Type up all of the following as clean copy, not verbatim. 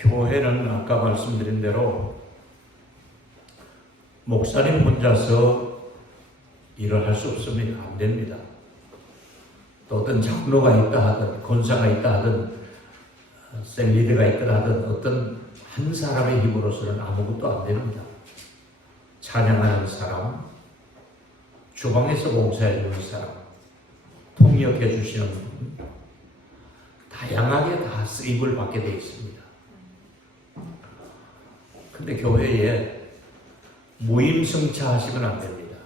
교회는 아까 말씀드린 대로 목사님 혼자서 일을 할 수 없습니다. 안 됩니다. 또 어떤 장로가 있다 하든 권사가 있다 하든 셀리드가 있다 하든 어떤 한 사람의 힘으로서는 아무것도 안 됩니다. 찬양하는 사람, 주방에서 봉사해 주는 사람, 통역해 주시는 분, 다양하게 다 쓰임을 받게 되어 있습니다. 근데 교회에 무임승차 하시면 안 됩니다.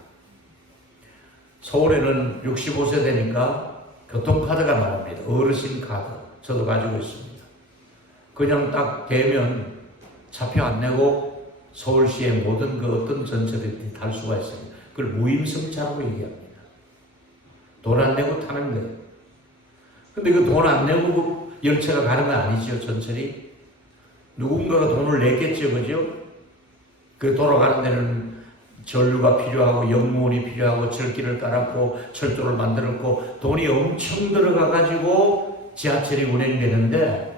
서울에는 65세 되니까 교통카드가 나옵니다. 어르신 카드. 저도 가지고 있습니다. 그냥 딱 되면 차표 안 내고 서울시의 모든 그 어떤 전철들이 탈 수가 있습니다. 그걸 무임승차라고 얘기합니다. 돈 안 내고 타는 거예요. 근데 그 돈 안 내고 열차가 가는 건 아니죠, 전철이. 누군가가 돈을 냈겠죠, 그죠? 그 돌아가는 데는 전류가 필요하고 영문이 필요하고 철길을 깔았고 철도를 만들었고 돈이 엄청 들어가가지고 지하철이 운행되는데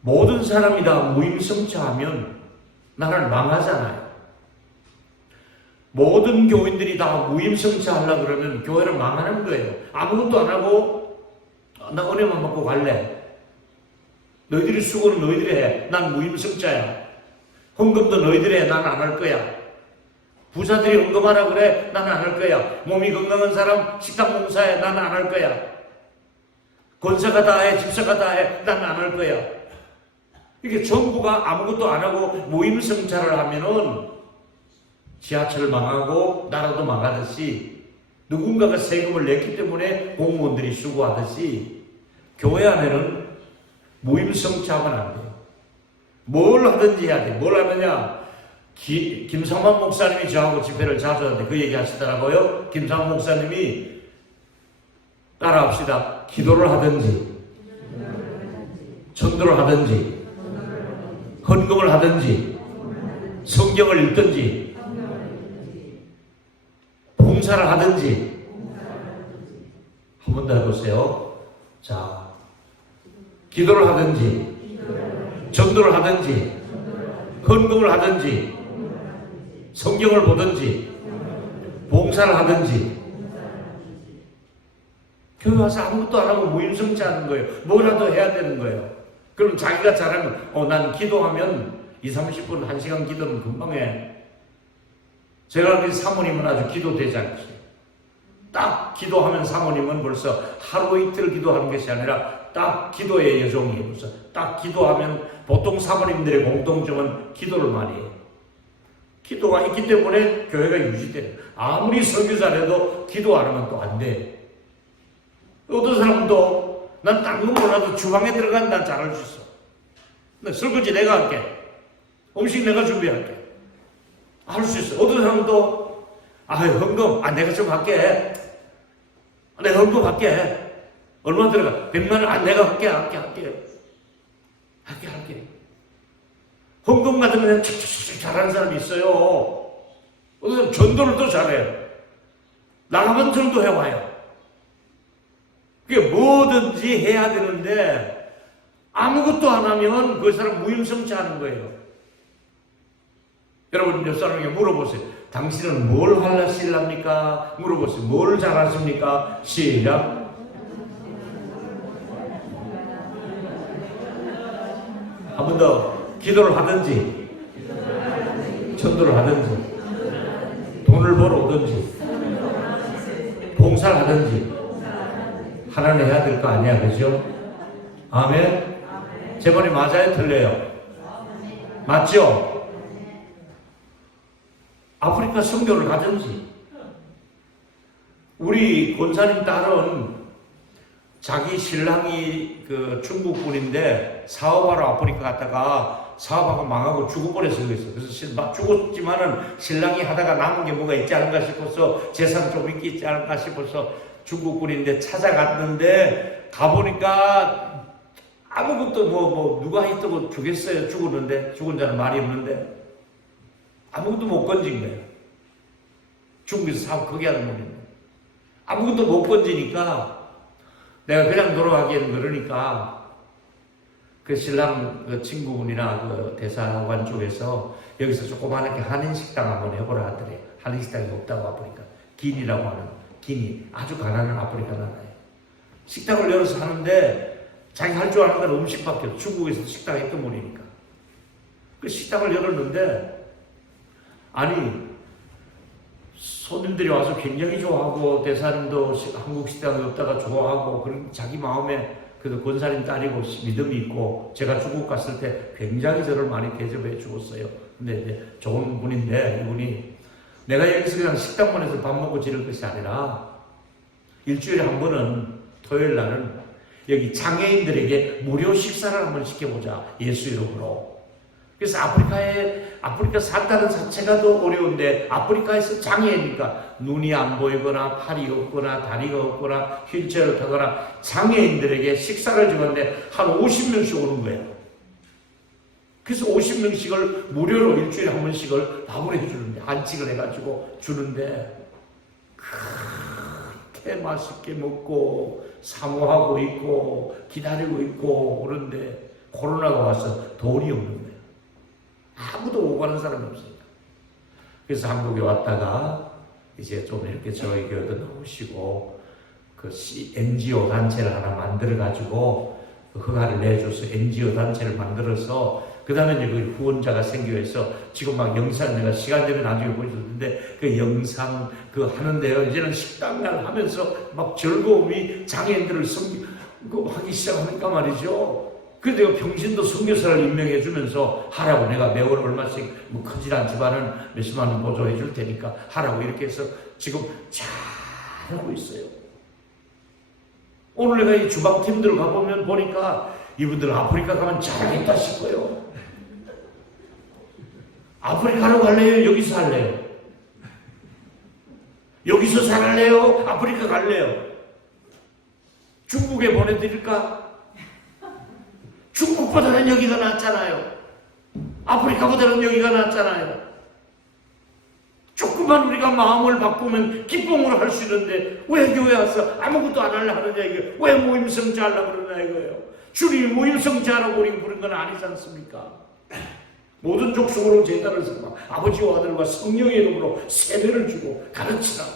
모든 사람이 다 무임승차하면 나라는 망하잖아요. 모든 교인들이 다 무임승차 하려고 그러면 교회는 망하는 거예요. 아무것도 안 하고 나 은혜만 받고 갈래. 너희들이 수고는 너희들이 해. 난 무임승차야. 헌금도 너희들이 해. 난 안 할 거야. 부자들이 헌금하라 그래. 나는 안 할 거야. 몸이 건강한 사람 식당 봉사해. 나는 안 할 거야. 권사가 다 해. 집사가 다 해. 나는 안 할 거야. 이게 정부가 아무것도 안 하고 무임승차를 하면은 지하철 망하고 나라도 망하듯이 누군가가 세금을 냈기 때문에 공무원들이 수고하듯이 교회 안에는 무임승차하면 안 돼요. 뭘 하든지 해야 돼. 뭘 하느냐? 김상만 목사님이 저하고 집회를 자주 하는데 그 얘기 하시더라고요. 김상만 목사님이 따라합시다. 기도를 하든지 전도를 하든지 헌금을 하든지 성경을 읽든지 봉사를 하든지 한 번 더 해보세요. 자, 기도를 하든지 전도를 하든지 헌금을 하든지 성경을 보든지 봉사를 하든지 교회 와서 아무것도 안 하고 무임승차하는 거예요. 뭐라도 해야 되는 거예요. 그럼 자기가 잘하면 난 기도하면 20-30분 1시간 기도는 금방 해. 제가 알기로 사모님은 아주 기도 대장이세요. 딱 기도하면 사모님은 벌써 하루 이틀 기도하는 것이 아니라 딱 기도의 여종이에요. 벌써 딱 기도하면 보통 사모님들의 공통점은 기도를 많이 해요. 기도가 있기 때문에 교회가 유지돼요. 아무리 설교 잘해도 기도 안 하면 또 안 돼. 어떤 사람도 난 딴 건 몰라도 주방에 들어가면 난 잘할 수 있어. 나 설거지 내가 할게. 음식 내가 준비할게. 할 수 있어. 어떤 사람도 헌금 내가 좀 할게. 내가 헌금 할게. 얼마 들어가? 100만 원 내가 할게. 헌금 받으면 척척척 잘하는 사람이 있어요. 어떤 사람 전도를 또 잘해요. 나가면 전도 해와요. 그게 뭐든지 해야 되는데 아무것도 안 하면 그 사람 무임승차하는 거예요. 여러분 옆 사람에게 물어보세요. 당신은 뭘 하실랍니까? 물어보세요. 뭘 잘하십니까? 시작. 한 번 더. 기도를 하든지 전도를 하든지 돈을 벌어오든지 봉사를 하든지 하나는 해야 될 거 아니야, 그죠? 아멘? 제 말이 맞아요? 틀려요? 맞죠? 아프리카 선교를 가든지 우리 권사님 딸은 자기 신랑이 그 중국분인데 사업하러 아프리카 갔다가 사업하고 망하고 죽어버렸어요. 그래서 죽었지만은 신랑이 하다가 남은 게 뭐가 있지 않은가 싶어서 재산 좀 있지 않을까 싶어서 중국분인데 찾아갔는데 가보니까 아무것도 누가 있다고 죽였어요. 죽은 자는 말이 없는데 아무것도 못 건진 거예요. 중국에서 사업 크게 하는 분인데 아무것도 못 건지니까 내가 그냥 돌아가기에는 그러니까 그 신랑 그 친구분이나 그 대사관 쪽에서 여기서 조그맣게 한인식당 한번 해보라 하더래. 한인식당이 없다고 아프리카. 기니라고 하는, 기니. 아주 가난한 아프리카 나라예요. 식당을 열어서 하는데 자기 할 줄 아는 건 음식밖에 없어. 중국에서 식당 했던 분이니까. 그 식당을 열었는데, 아니, 손님들이 와서 굉장히 좋아하고, 대사님도 한국 식당이 없다가 좋아하고, 그런 자기 마음에 그래도 권사님 딸이고 믿음이 있고, 제가 중국 갔을 때 굉장히 저를 많이 대접해 주었어요. 근데 이제 좋은 분인데, 이분이 내가 여기서 그냥 식당만 해서 밥 먹고 지낼 것이 아니라 일주일에 한 번은 토요일 날은 여기 장애인들에게 무료 식사를 한번 시켜보자. 예수 이름으로. 그래서 아프리카 산다는 자체가 더 어려운데, 아프리카에서 장애인이니까 눈이 안 보이거나 팔이 없거나 다리가 없거나 휠체어를 타거나 장애인들에게 식사를 주는데 한 50명씩 오는 거예요. 그래서 50명씩을 무료로 일주일에 한 번씩을 밥을 해주는데, 한식을 해가지고 주는데, 그렇게 맛있게 먹고 사모하고 있고 기다리고 있고 그런데 코로나가 와서 돈이 없는 거예요. 아무도 오가는 사람이 없습니다. 그래서 한국에 왔다가 이제 좀 이렇게 저희 교회도 나오시고 그 NGO 단체를 하나 만들어가지고 허가를 내줘서 NGO 단체를 만들어서 그 다음에 이제 그 후원자가 생겨서 지금 막 영상 내가 시간 되면 나중에 보여줬는데 그 영상 그 하는데요. 이제는 식당날 하면서 막 즐거움이 장애인들을 하기 시작하니까 말이죠. 그래서 내가 평신도 선교사를 임명해 주면서 하라고, 내가 매월 얼마씩 뭐 크지 않지만은 몇십만 원 보조해 줄 테니까 하라고 이렇게 해서 지금 잘하고 있어요. 오늘 내가 이 주방팀들 가보면 보니까 이분들 아프리카 가면 잘하겠다 싶어요. 아프리카로 갈래요? 여기서 할래요? 여기서 살래요? 아프리카 갈래요? 중국에 보내드릴까? 중국보다는 여기가 낫잖아요. 아프리카보다는 여기가 낫잖아요. 조금만 우리가 마음을 바꾸면 기쁨으로 할 수 있는데 왜 교회 와서 아무것도 안 하려 하느냐 이게, 왜 모임성자 하려고 그러냐 이거예요. 주님이 모임성자 하라고 우리 부른 건 아니지 않습니까? 모든 족속으로 제자를 삼아 아버지와 아들과 성령의 이름으로 세례를 주고 가르치라.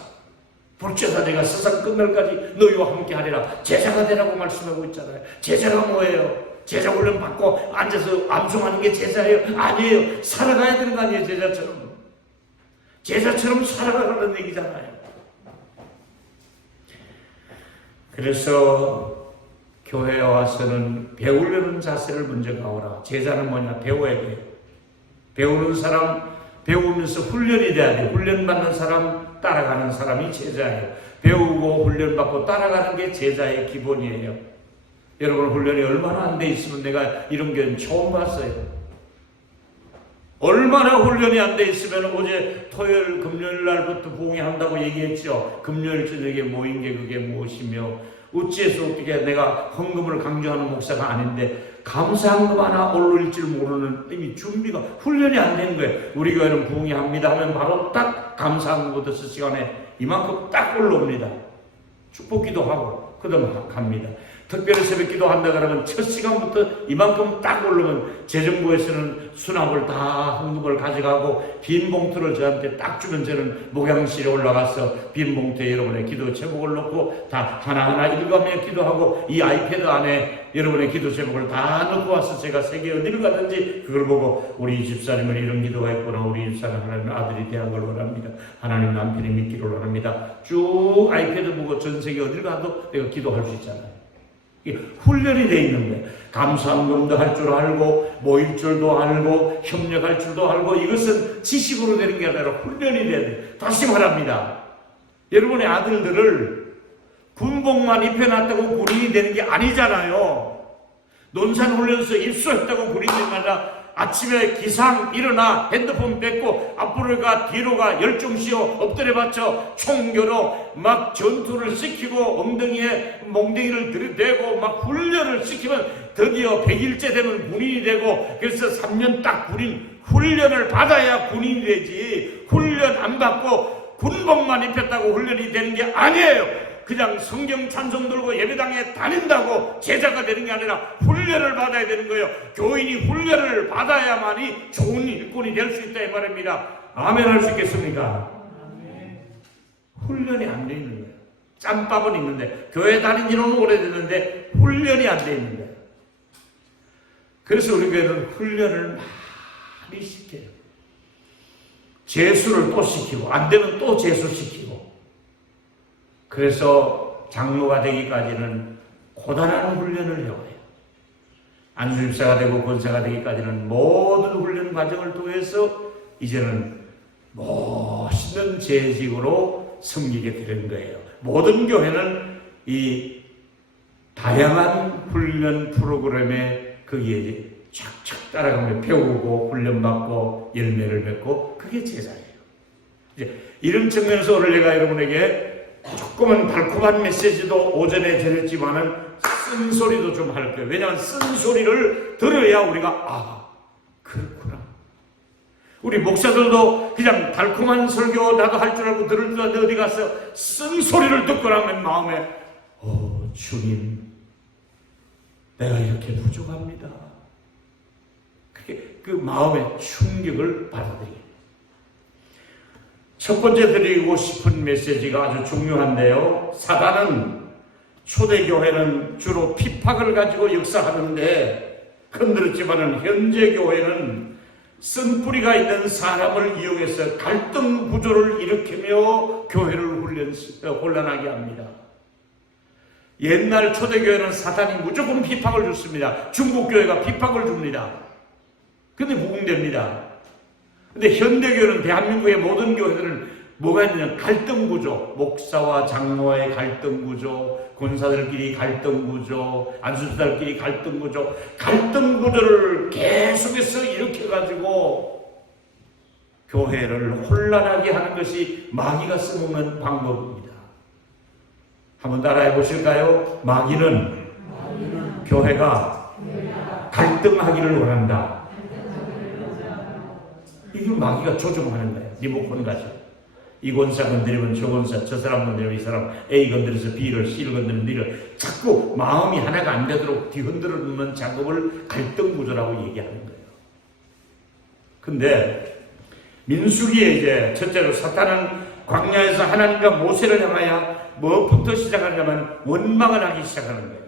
불제사 내가 세상 끝날까지 너희와 함께 하리라. 제자가 되라고 말씀하고 있잖아요. 제자가 뭐예요? 제자 훈련 받고 앉아서 암송하는 게 제자예요? 아니에요. 살아가야 되는 거 아니에요? 제자처럼 살아가라는 얘기잖아요. 그래서 교회에 와서는 배우려는 자세를 먼저 가오라. 제자는 뭐냐? 배워야 돼요. 배우는 사람, 배우면서 훈련이 돼야 돼요. 훈련받는 사람, 따라가는 사람이 제자예요. 배우고 훈련받고 따라가는 게 제자의 기본이에요. 여러분 훈련이 얼마나 안 돼 있으면, 내가 이런 게 처음 봤어요. 얼마나 훈련이 안 돼 있으면, 어제 토요일 금요일 날부터 부흥회한다고 얘기했죠. 금요일 저녁에 모인 게 그게 무엇이며, 어찌해서 어떻게 내가 헌금을 강조하는 목사가 아닌데 감사헌금 하나 올릴 줄 모르는, 이미 준비가 훈련이 안 된 거예요. 우리 교회는 부흥회합니다 하면 바로 딱 감사헌금부터 시간에 이만큼 딱 올라옵니다. 축복기도 하고 그 다음 갑니다. 특별히 새벽 기도한다 그러면 첫 시간부터 이만큼 딱 올르면 재정부에서는 수납을 다 헌금을 가져가고 빈 봉투를 저한테 딱 주면 저는 목양실에 올라가서 빈 봉투에 여러분의 기도 제목을 넣고 다 하나하나 읽어가며 기도하고, 이 아이패드 안에 여러분의 기도 제목을 다 넣고 와서 제가 세계 어디를 가든지 그걸 보고, 우리 집사님은 이런 기도가 있구나, 우리 집사는 하나님 아들이 대학을 원합니다, 하나님 남편이 믿기를 원합니다, 쭉 아이패드 보고 전 세계 어딜 가도 내가 기도할 수 있잖아요. 훈련이 되어 있는 거예요. 감사헌금도 할 줄 알고, 모일 줄도 알고, 협력할 줄도 알고, 이것은 지식으로 되는 게 아니라 훈련이 돼야 돼요. 다시 말합니다. 여러분의 아들들을 군복만 입혀놨다고 군인이 되는 게 아니잖아요. 논산훈련소 입소했다고 군인이 되는 게 아니라, 아침에 기상 일어나 핸드폰 뺏고 앞으로 가 뒤로 가 열중시어 엎드려 받쳐 총교로 막 전투를 시키고 엉덩이에 몽둥이를 들이대고 막 훈련을 시키면 드디어 100일째 되면 군인이 되고, 그래서 3년 딱 군인 훈련을 받아야 군인이 되지, 훈련 안 받고 군복만 입혔다고 훈련이 되는 게 아니에요. 그냥 성경 찬송 들고 예배당에 다닌다고 제자가 되는 게 아니라 훈련을 받아야 되는 거예요. 교인이 훈련을 받아야만이 좋은 일꾼이 될 수 있다 이 말입니다. 아멘 할 수 있겠습니까? 훈련이 안 돼 있는 거예요. 짬밥은 있는데 교회 다닌 지는 오래됐는데 훈련이 안 돼 있는 거예요. 그래서 우리 교회는 훈련을 많이 시켜요. 재수를 또 시키고 안 되면 또 재수시키고, 그래서 장로가 되기까지는 고단한 훈련을 해와요. 안수집사가 되고 권사가 되기까지는 모든 훈련 과정을 통해서 이제는 멋있는 재직으로 섬기게 되는 거예요. 모든 교회는 이 다양한 훈련 프로그램에 거기에 착착 따라가며 배우고 훈련받고 열매를 맺고, 그게 제자예요. 이제 이런 측면에서 오늘 내가 여러분에게 조금은 달콤한 메시지도 오전에 전했지만은 쓴소리도 좀 할 거예요. 왜냐하면 쓴소리를 들어야 우리가 그렇구나. 우리 목사들도 그냥 달콤한 설교 나도 할 줄 알고 들을 줄 알았는데 어디 가서 쓴소리를 듣고 나면 마음에 주님 내가 이렇게 부족합니다. 그 마음의 충격을 받아들여요. 첫 번째 드리고 싶은 메시지가 아주 중요한데요. 사단은 초대교회는 주로 핍박을 가지고 역사하는데 흔들었지만은 현재 교회는 쓴뿌리가 있는 사람을 이용해서 갈등 구조를 일으키며 교회를 혼란하게 합니다. 옛날 초대교회는 사단이 무조건 핍박을 줬습니다. 중국교회가 핍박을 줍니다. 근데 부흥됩니다. 근데 현대교회는, 대한민국의 모든 교회들은 뭐가 있냐면 갈등 구조, 목사와 장로와의 갈등 구조, 권사들끼리 갈등 구조, 안수사들끼리 갈등 구조, 갈등 구조를 계속해서 일으켜가지고 교회를 혼란하게 하는 것이 마귀가 써먹는 방법입니다. 한번 따라해 보실까요? 마귀는 교회가 갈등하기를 원한다. 이게 마귀가 조종하는 거예요. 리모컨 가지고. 이 권사 건드리면 저 권사, 저 사람 건드리면 이 사람, A 건드려서 B를, C를 건드리면 D를, 자꾸 마음이 하나가 안 되도록 뒤흔들어 놓는 작업을 갈등 구조라고 얘기하는 거예요. 근데 민수기에 이제 첫째로 사탄은 광야에서 하나님과 모세를 향하여 뭐부터 시작하냐면 원망을 하기 시작하는 거예요.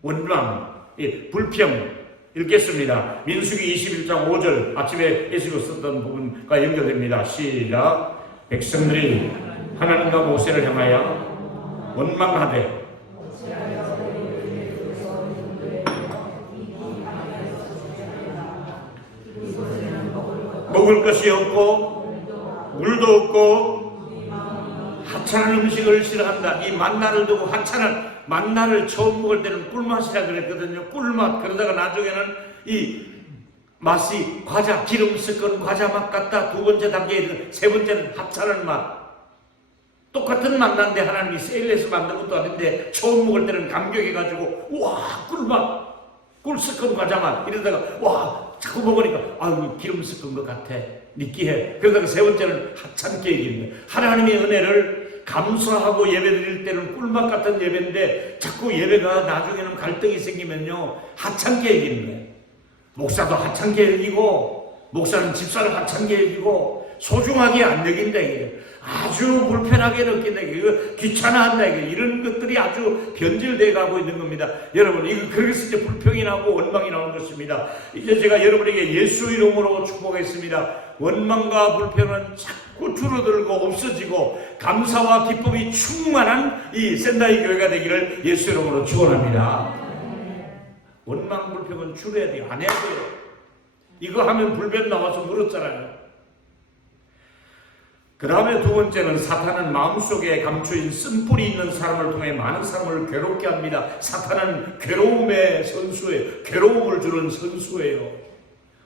원망, 불평. 읽겠습니다. 민수기 21장 5절, 아침에 예수가 썼던 부분과 연결됩니다. 시작. 백성들이 하나님과 모세를 향하여 원망하되 먹을 것이 없고 물도 없고 하찮은 음식을 싫어한다. 이 만나를 두고 만나를 처음 먹을 때는 꿀맛이라 그랬거든요. 꿀맛. 그러다가 나중에는 이 맛이 과자, 기름 섞은 과자 맛 같다. 두 번째 단계에는, 세 번째는 하찮은 맛. 똑같은 만난데 하나님이 세일해서 만든 것도 아닌데 처음 먹을 때는 감격해가지고 와 꿀맛, 꿀 섞은 과자 맛. 이러다가 와 자꾸 먹으니까 기름 섞은 것 같아. 느끼해. 그러다가 세 번째는 하찮게 얘기하는 거예요. 하나님의 은혜를 감사하고 예배 드릴 때는 꿀맛 같은 예배인데 자꾸 예배가 나중에는 갈등이 생기면요 하찮게 얘기하는 거예요. 목사도 하찮게 여기고, 목사는 집사를 하찮게 여기고, 소중하게 안 여긴다 이게. 아주 불편하게 느낀다 이게. 귀찮아한다 이게. 이런 것들이 아주 변질되어 가고 있는 겁니다. 여러분 이거 그래서 이제 불평이 나고 원망이 나오는 것입니다. 이제 제가 여러분에게 예수 이름으로 축복하겠습니다. 원망과 불평은 자꾸 줄어들고 없어지고 감사와 기쁨이 충만한 이 샌다이 교회가 되기를 예수 이름으로 축원합니다. 원망 불평은 줄여야 돼요. 안 해야 돼요. 이거 하면 불변 나와서 물었잖아요. 그 다음에 두 번째는 사탄은 마음속에 감추인 쓴뿌리 있는 사람을 통해 많은 사람을 괴롭게 합니다. 사탄은 괴로움의 선수예요. 괴로움을 주는 선수예요.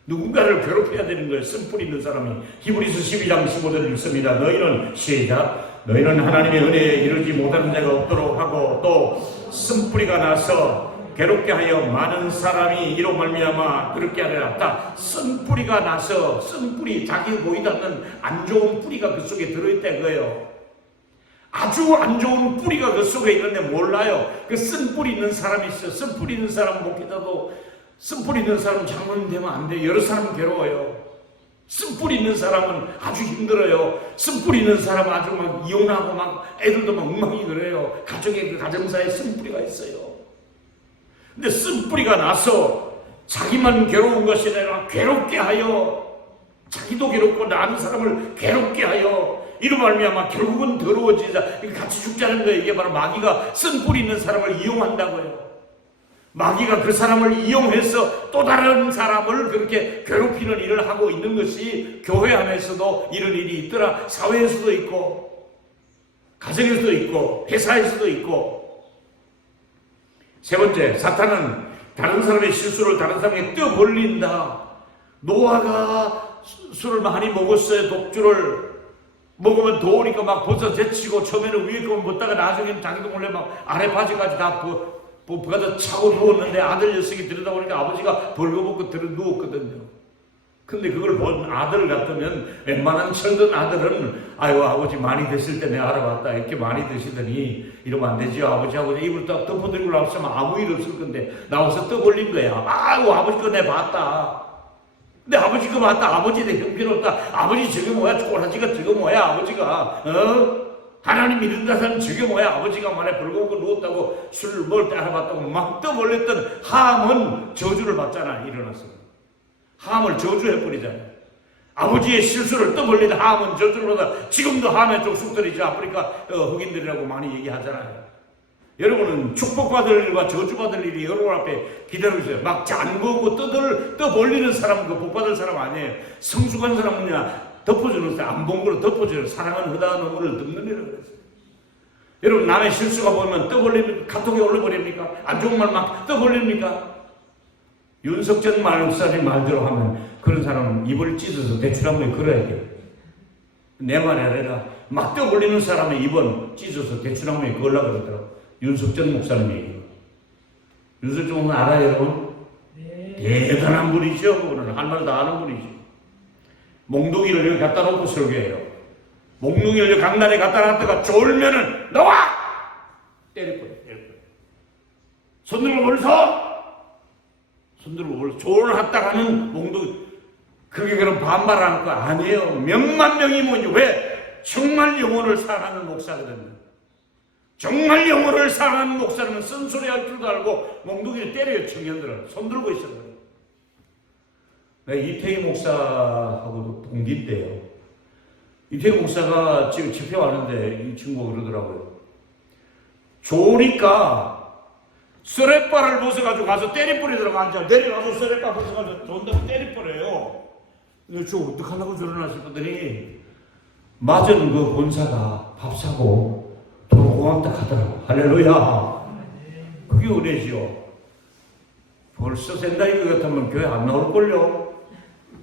누군가를 괴롭혀야 되는 거예요. 쓴뿌리 있는 사람이. 히브리서 12장 15절을 읽습니다. 너희는 시작. 너희는 하나님의 은혜에 이르지 못하는 자가 없도록 하고 또 쓴뿌리가 나서 괴롭게 하여 많은 사람이 이로 말미암아 그렇게 하리라. 다 쓴뿌리가 나서, 쓴뿌리, 자기 보이지 않는 안 좋은 뿌리가 그 속에 들어있다 이거예요. 아주 안 좋은 뿌리가 그 속에 있는데 몰라요. 그 쓴 뿌리 있는 사람이 있어요. 쓴 뿌리 있는 사람 목회자도 쓴 뿌리 있는 사람 장로님 되면 안 돼요. 여러 사람 괴로워요. 쓴 뿌리 있는 사람은 아주 힘들어요. 쓴 뿌리 있는 사람은 아주 막 이혼하고 막 애들도 막 엉망이 그래요. 가족의 그 가정사에 쓴 뿌리가 있어요. 근데 쓴 뿌리가 나서 자기만 괴로운 것이 아니라 괴롭게 하여, 자기도 괴롭고 나는 사람을 괴롭게 하여, 이로 말미암아 결국은 더러워지자 같이 죽자는 거예요. 이게 바로 마귀가 쓴 뿌리 있는 사람을 이용한다고요. 마귀가 그 사람을 이용해서 또 다른 사람을 그렇게 괴롭히는 일을 하고 있는 것이 교회 안에서도 이런 일이 있더라. 사회에서도 있고 가정에서도 있고 회사에서도 있고. 세 번째, 사탄은 다른 사람의 실수를 다른 사람에게 떠벌린다. 노아가 술을 많이 먹었어요. 독주를 먹으면 더우니까 막 벗어 제치고 처음에는 위에 거만 벗다가 나중에는 자기도 몰래 막 아래 바지까지 다 벗어 차고 누웠는데 아들 녀석이 들여다보니까 아버지가 벌거벗고 들어 누웠거든요. 근데 그걸 본 아들 같으면 웬만한 철든 아들은 아유 아버지 많이 드실 때 내가 알아봤다. 이렇게 많이 드시더니 이러면 안 되지요. 아버지하고 입을 딱 덮어들고 나왔으면 아무 일 없을 건데 나와서 떠벌린 거야. 아이고 아버지 거 내가 봤다. 근데 아버지 거 봤다. 아버지 내 형편없다. 아버지 저게 뭐야. 꼬라지가 저게 뭐야. 아버지가 하나님 믿는다 사람 저게 뭐야. 아버지가 만에 벌거벗고 누웠다고 술 먹을 때 알아봤다고 막 떠벌렸던 함은 저주를 받잖아. 일어나서 함을 저주해버리잖아요. 아버지의 실수를 떠벌리다 함은 저주를 받아. 지금도 함의 족속들이죠. 아프리카 흑인들이라고 많이 얘기하잖아요. 여러분은 축복받을 일과 저주받을 일이 여러분 앞에 기다리고 있어요. 막 잔거고 떠벌리는 사람은 그 복받을 사람 아니에요. 성숙한 사람은요 덮어주는 사람, 안 본 거로 덮어주는, 사랑은 허다한 어물을 덮는 이라고 그랬어요. 여러분 남의 실수가 보면 떠벌리는 카톡에 올려버립니까? 안 좋은 말 막 떠벌립니까? 윤석전 목사님 말대로 하면 그런 사람은 입을 찢어서 대출한번에 걸어야 돼요. 내 말이 아니라 막 떠벌리는 사람의 입은 찢어서 대출한번에 걸으려고 그러더라고요. 윤석전 목사님이. 윤석전 목사님 알아요 여러분? 네. 대단한 분이죠. 그거는 할 말 다 하는 분이죠. 몽둥이를 여기 갖다 놓고 설교해요. 몽둥이를 여기 강단에 갖다 놨다가 졸면은 나와! 때릴 거예요. 손 들고 벌써! 손 들고 벌써 조언을 했다가는 몽둥이. 그게 그럼 반발하는 거 아니에요. 명만 명이 뭐지. 왜? 정말 영혼을 사랑하는 목사거든요. 정말 영혼을 사랑하는 목사는 쓴소리 할 줄도 알고 몽둥이를 때려요. 청년들은 손 들고 있어요. 내가 이태희 목사하고도 동기인데요. 이태희 목사가 지금 집회 왔는데 이 친구가 그러더라고요. 좋으니까 쓰레빠를 벗어가지고 가서 때리뿌리더라고. 앉아 내려가서 쓰레빠 벗어가지고 좋은다고 때리뿌려요. 근데 저 어떡하려고 저러나 싶더니 맞은 그 본사가 밥 사고 돈 고맙다 하더라고. 할렐루야. 그게 은혜지요. 벌써 센다이거 같으면 교회 안 나올걸요.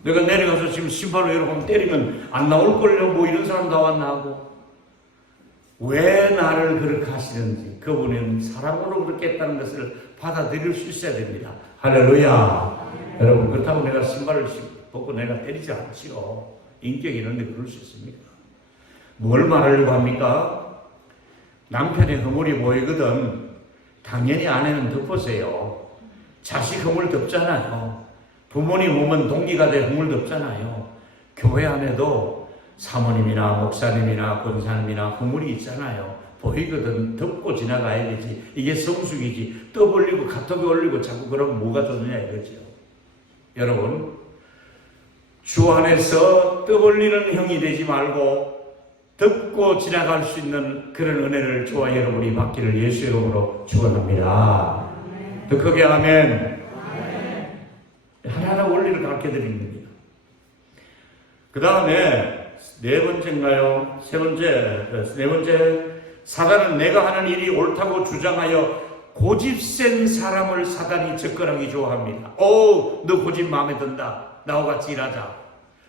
내가 내려가서 지금 신발로 여러분 때리면 안 나올걸요. 뭐 이런 사람 다 왔나 하고. 왜 나를 그렇게 하시는지 그분은 사랑으로 그렇게 했다는 것을 받아들일 수 있어야 됩니다. 할렐루야. 여러분 그렇다고 내가 신발을 벗고 내가 때리지 않지요. 인격이 있는데 그럴 수 있습니까? 뭘 말하려고 합니까? 남편의 허물이 보이거든 당연히 아내는 덮으세요. 자식 허물 덮잖아요. 부모님 오면 동기가 돼 허물 덮잖아요. 교회 안에도 사모님이나 목사님이나 권사님이나 허물이 있잖아요. 보이거든 덮고 지나가야 되지. 이게 성숙이지. 떠벌리고 카톡에 올리고 자꾸 그러면 뭐가 좋느냐 이거죠. 여러분 주 안에서 떠벌리는 형이 되지 말고 덮고 지나갈 수 있는 그런 은혜를 저와 여러분이 받기를 예수 이름으로 축원합니다. 더 크게 아멘. 하나하나 원리를 가르쳐 드립니다. 그 다음에 네 번째인가요? 네 번째, 사단은 내가 하는 일이 옳다고 주장하여 고집센 사람을 사단이 접근하기 좋아합니다. 너 고집 마음에 든다. 나와 같이 일하자.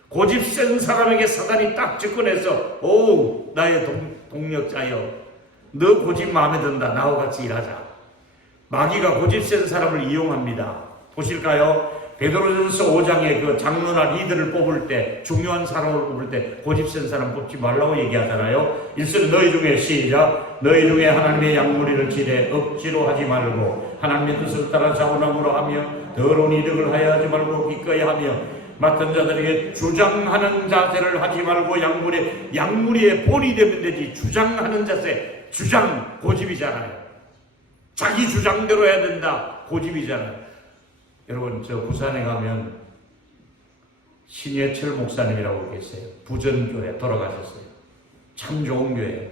고집센 사람에게 사단이 딱 접근해서 나의 동력자여 너 고집 마음에 든다. 나와 같이 일하자. 마귀가 고집센 사람을 이용합니다. 보실까요? 베드로전서 5장에 그 장로나 리더를 뽑을 때, 중요한 사람을 뽑을 때 고집센 사람 뽑지 말라고 얘기하잖아요. 일선 너희 중에 시작, 너희 중에 하나님의 양무리를 지내 억지로 하지 말고 하나님의 뜻을 따라 자원함으로 하며 더러운 이득을 하여 하지 말고 기꺼이 하며 맡은 자들에게 주장하는 자세를 하지 말고 양무리의 본이 되면 되지. 주장하는 자세, 주장 고집이잖아요. 자기 주장대로 해야 된다, 고집이잖아요. 여러분, 저 부산에 가면 신예철 목사님이라고 계세요. 부전교회 돌아가셨어요. 참 좋은 교회예요.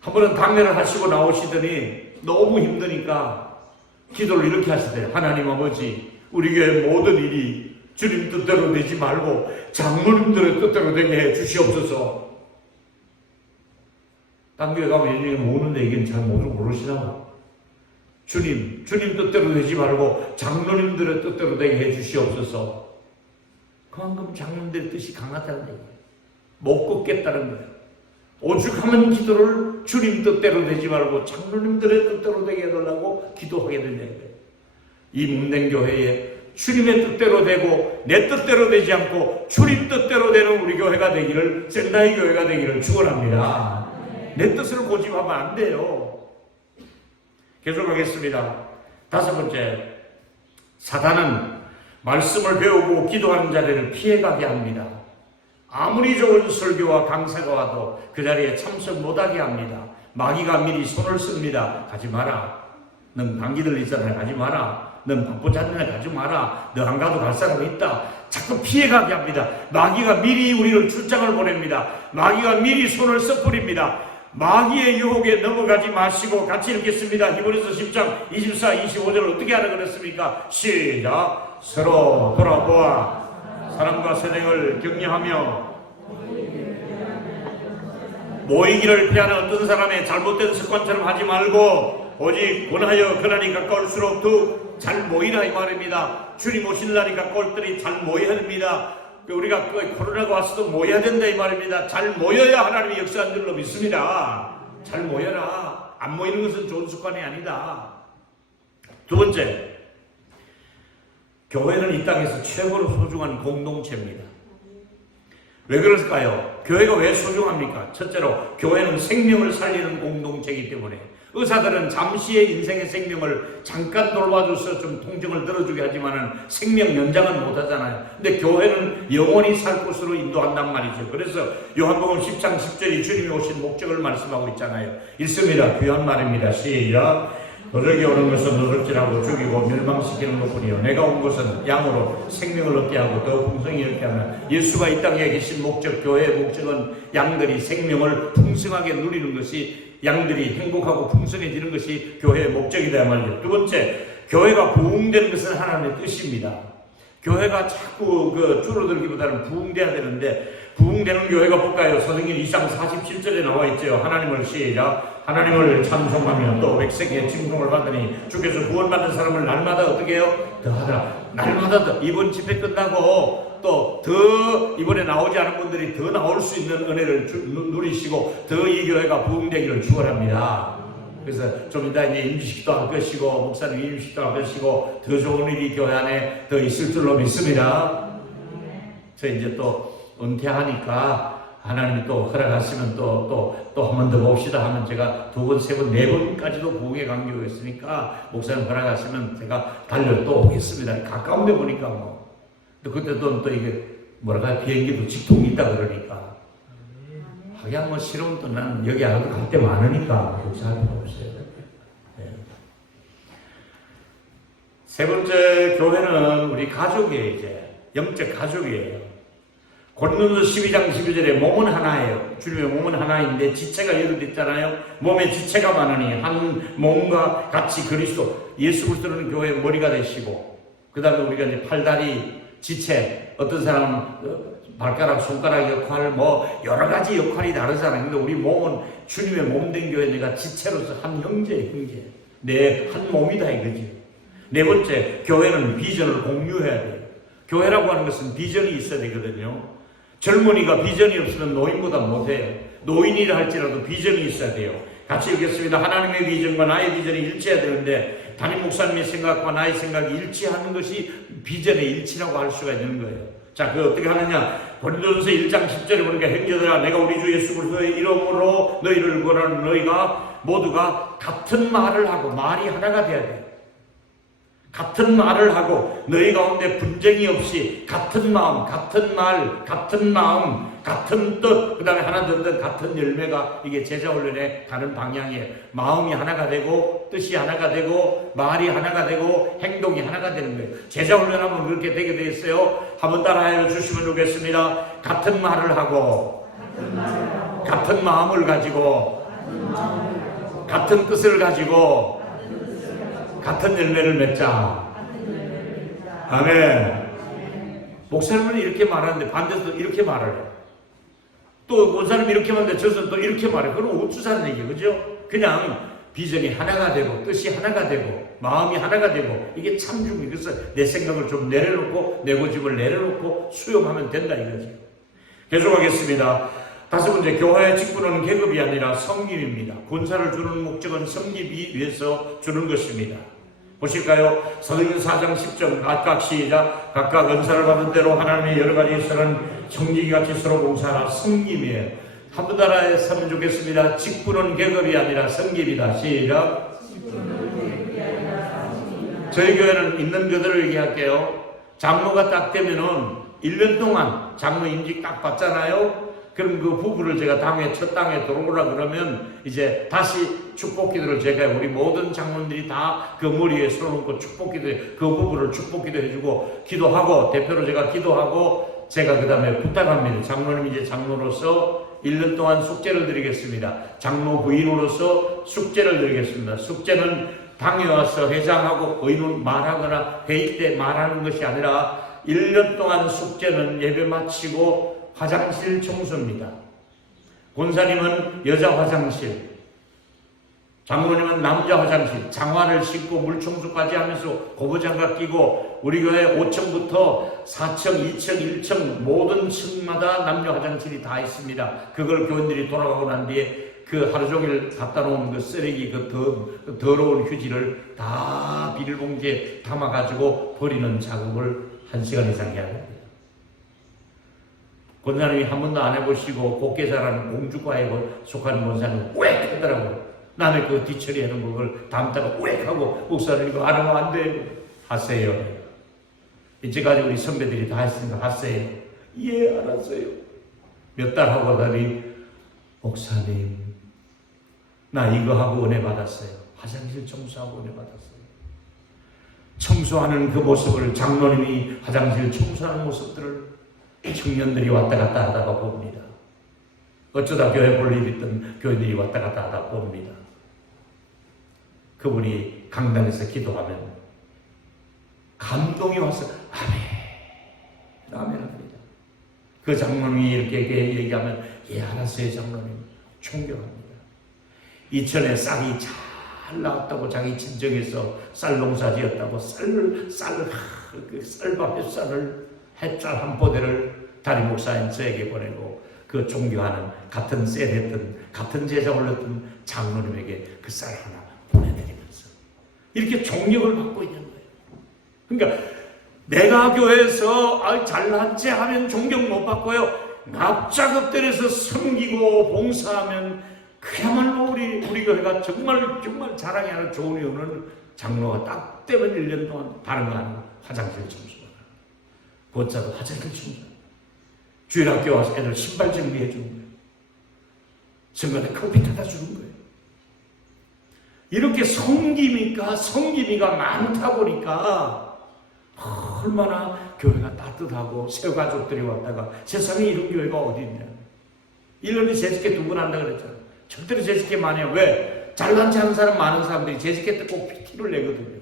한 번은 당회를 하시고 나오시더니 너무 힘드니까 기도를 이렇게 하시대요. 하나님 아버지, 우리 교회 모든 일이 주님 뜻대로 되지 말고 장로님들의 뜻대로 되게 해 주시옵소서. 딴 교회 가면 일일이 모으는데 이게 잘 모르시나 봐. 주님 뜻대로 되지 말고 장로님들의 뜻대로 되게 해 주시옵소서. 그만큼 장로님들의 뜻이 강하다는 얘기예요. 못 걷겠다는 거예요. 오죽하면 기도를 주님 뜻대로 되지 말고 장로님들의 뜻대로 되게 해달라고 기도하게 되는 거예요. 이 문된 교회에 주님의 뜻대로 되고 내 뜻대로 되지 않고 주님 뜻대로 되는 우리 교회가 되기를, 샌다이 교회가 되기를 축원합니다. 내 뜻을 고집하면 안 돼요. 계속하겠습니다. 5번째, 사단은 말씀을 배우고 기도하는 자리를 피해가게 합니다. 아무리 좋은 설교와 강사가 와도 그 자리에 참석 못하게 합니다. 마귀가 미리 손을 씁니다. 가지 마라. 넌 감기 들리잖아요. 가지 마라. 넌 바쁘잖아요. 가지 마라. 너 안 가도 갈 사람이 있다. 자꾸 피해가게 합니다. 마귀가 미리 우리를 출장을 보냅니다. 마귀가 미리 손을 써버립니다. 마귀의 유혹에 넘어가지 마시고 같이 읽겠습니다. 히브리서 10장 24, 25절을 어떻게 하라 그랬습니까? 시작. 서로 돌아보아 사랑과 선행을 격려하며 모이기를 피하는 어떤 사람의 잘못된 습관처럼 하지 말고 오직 권하여 그날이 가까울수록 더 잘 모이라 이 말입니다. 주님 오실 날이 가까울 때니 잘 모여야 됩니다. 우리가 코로나가 왔어도 모여야 된다 이 말입니다. 잘 모여야 하나님이 역사한 줄로 믿습니다. 잘 모여라. 안 모이는 것은 좋은 습관이 아니다. 2번째, 교회는 이 땅에서 최고로 소중한 공동체입니다. 왜 그럴까요? 교회가 왜 소중합니까? 첫째로 교회는 생명을 살리는 공동체이기 때문에. 의사들은 잠시의 인생의 생명을 잠깐 돌봐줘서 좀 통증을 들어주게 하지만은 생명 연장은 못하잖아요. 근데 교회는 영원히 살 곳으로 인도한단 말이죠. 그래서 요한복음 10장 10절이 주님이 오신 목적을 말씀하고 있잖아요. 읽습니다. 귀한 말입니다. 시작. 도적이 오는 것은 노적질하고 죽이고 멸망시키는 것뿐이요 내가 온 것은 양으로 생명을 얻게 하고 더 풍성히 얻게 하면. 예수가 이 땅에 계신 목적, 교회의 목적은 양들이 생명을 풍성하게 누리는 것이, 양들이 행복하고 풍성해지는 것이 교회의 목적이다 말이죠. 2번째, 교회가 부흥되는 것은 하나님의 뜻입니다. 교회가 자꾸 줄어들기보다는 부흥돼야 되는데, 부흥되는 교회가 볼까요? 사도행전 2장 47절에 나와 있죠. 하나님을 시작. 하나님을 찬송하며 또 백성의 칭송을 받으니 주께서 구원받는 사람을 날마다 어떻게 해요? 더하라. 날마다 더. 이번 집회 끝나고 또 더 이번에 나오지 않은 분들이 더 나올 수 있는 은혜를 누리시고 더 이 교회가 부흥되기를 축원합니다. 그래서 좀 이따 이제 임시식도 할 것이고 목사님 임시식도 할 것이고 더 좋은 일이 교회 안에 더 있을 줄로 믿습니다. 저 이제 또 은퇴하니까 하나님이 또 허락하시면 또 한 번 더 봅시다 하면 제가 2번, 3번, 4번까지도 부흥에 간교했으니까 목사님 허락하시면 제가 달려 또 오겠습니다. 가까운데 보니까 뭐. 또 그때도 또 이게 뭐랄까 비행기도 직통이 있다 그러니까. 하긴 뭐 싫으면 또 나는 여기 갈 때 많으니까 그렇게 할 필요 없어요. 네. 3번째, 교회는 우리 가족이에요. 이제 영적 가족이에요. 고린도서 12장 12절에 몸은 하나예요. 주님의 몸은 하나인데 지체가 여러 있잖아요. 몸에 지체가 많으니 한 몸과 같이 그리스도, 예수 그리스도는 교회의 머리가 되시고, 그 다음에 우리가 이제 팔다리, 지체, 어떤 사람은 발가락, 손가락 역할, 뭐 여러 가지 역할이 다르잖아요. 근데 우리 몸은 주님의 몸된 교회, 내가 지체로서 한 형제예요, 형제. 내 한 몸이다 이거지. 4번째, 교회는 비전을 공유해야 돼요. 교회라고 하는 것은 비전이 있어야 되거든요. 젊은이가 비전이 없으면 노인보다 못해요. 노인이라 할지라도 비전이 있어야 돼요. 같이 읽겠습니다. 하나님의 비전과 나의 비전이 일치해야 되는데 담임 목사님의 생각과 나의 생각이 일치하는 것이 비전의 일치라고 할 수가 있는 거예요. 자, 그 어떻게 하느냐? 고린도전서 1장 10절에 보니까 형제들아 내가 우리 주 예수 그리스도의 이름으로 너희를 구하는 너희가 모두가 같은 말을 하고 말이 하나가 돼야 돼요. 같은 말을 하고 너희 가운데 분쟁이 없이 같은 마음, 같은 말, 같은 마음, 같은 뜻, 그 다음에 하나 더 같은 열매가 이게 제자훈련에 가는 방향이에요. 마음이 하나가 되고 뜻이 하나가 되고 말이 하나가 되고 행동이 하나가 되는 거예요. 제자훈련하면 그렇게 되게 돼 있어요. 한번 따라해 주시면 좋겠습니다. 같은 말을 하고 같은 마음을 가지고 같은 뜻을 가지고 같은 열매를 맺자. 아멘. 목사님은 이렇게 말하는데 반대로 이렇게 말을 해요. 또 원사님이 이렇게 말하는데 저는 또 이렇게 말해요. 그럼 우주사는 얘기예요. 그죠? 그냥 비전이 하나가 되고 뜻이 하나가 되고 마음이 하나가 되고 이게 참 중요해요. 그래서 내 생각을 좀 내려놓고 내 고집을 내려놓고 수용하면 된다 이거죠. 계속하겠습니다. 다섯 번째, 교회의 직분은 계급이 아니라 섬김입니다. 권사를 주는 목적은 섬기기 위해서 주는 것입니다. 보실까요? 사도행전 4장 10절 각각 시작. 각각 은사를 받은 대로 하나님의 여러 가지 선은 성기기 같이 서로 봉사하라. 섬김이에요. 한번 따라해서 하면 좋겠습니다. 직분은 계급이 아니라 섬김이다. 시작. 저희 교회는 있는 그대로 얘기할게요. 장로가 딱 되면은 1년 동안 장로 임직 딱 받잖아요. 그럼 그 부부를 제가 첫 땅에 들어오라 그러면 이제 다시 축복기도를 제가 우리 모든 장로들이 다 그 머리 위에 손을 얹고 축복기도 그 부부를 축복기도 해주고 기도하고 대표로 제가 기도하고 제가 그 다음에 부탁합니다. 장로님 이제 장로로서 1년 동안 숙제를 드리겠습니다. 장로 부인으로서 숙제를 드리겠습니다. 숙제는 당에 와서 회장하고 의논 말하거나 회의 때 말하는 것이 아니라 1년 동안 숙제는 예배 마치고 화장실 청소입니다. 권사님은 여자 화장실, 장로님은 남자 화장실, 장화를 신고 물청소까지 하면서 고무장갑 끼고 우리 교회 5층부터 4층, 2층, 1층 모든 층마다 남녀 화장실이 다 있습니다. 그걸 교인들이 돌아가고 난 뒤에 그 하루 종일 갖다 놓은 그 쓰레기, 그 더러운 휴지를 다 비닐봉지에 담아가지고 버리는 작업을 1시간 이상 해야 됩니다. 권사님이 한 번도 안 해보시고 곱게 자라는 공주과에 속하는 권사님은 왜 하더라고요. 나는 그 뒤처리하는 법을 담다가 왜 하고 목사님 이거 안 하면 안 돼. 하세요. 이제까지 우리 선배들이 다 했으니까 하세요. 예, 알았어요. 몇 달 하고 다니 목사님 나 이거 하고 은혜 받았어요. 화장실 청소하고 은혜 받았어요. 청소하는 그 모습을 장로님이 화장실 청소하는 모습들을 청년들이 왔다 갔다 하다가 봅니다. 어쩌다 교회 볼 일 있던 교인들이 왔다 갔다 하다 봅니다. 그분이 강단에서 기도하면 감동이 와서 아멘, 아멘 합니다. 그 장로님이 이렇게 얘기하면 예 알았어요 장로님 존경합니다. 이천에 쌀이 잘 나왔다고 자기 친정에서 쌀 농사 지었다고 쌀밥 햇쌀을 햇살 한 포대를 담임 목사님 저에게 보내고 그 존경하는 같은 셀했던 같은 제자를 했던 장로님에게 그 쌀 하나 보내드리면서 이렇게 존경을 받고 있는 거예요. 그러니까 내가 교회에서 잘난 체 하면 존경 못 받고요. 납작업들에서 섬기고 봉사하면 그야말로 우리 교회가 정말 자랑이 좋은 이유는 장로가 딱 되면 1년 동안 다른 거 아니고 화장실 청소하고 보자도 화장실 청소 주일학교 와서 애들 신발 정리해 주는 거예요. 성간에 커피 타다 주는 거예요. 이렇게 섬김이가 많다 보니까 얼마나 교회가 따뜻하고 새 가족들이 왔다가 세상에 이런 교회가 어디 있냐. 1년에 제스케 2번 한다 그랬잖아요. 절대로 제스케 많이 해요. 왜? 잘난체 하는 사람 많은 사람들이 제스케 때 꼭 PT를 내거든요.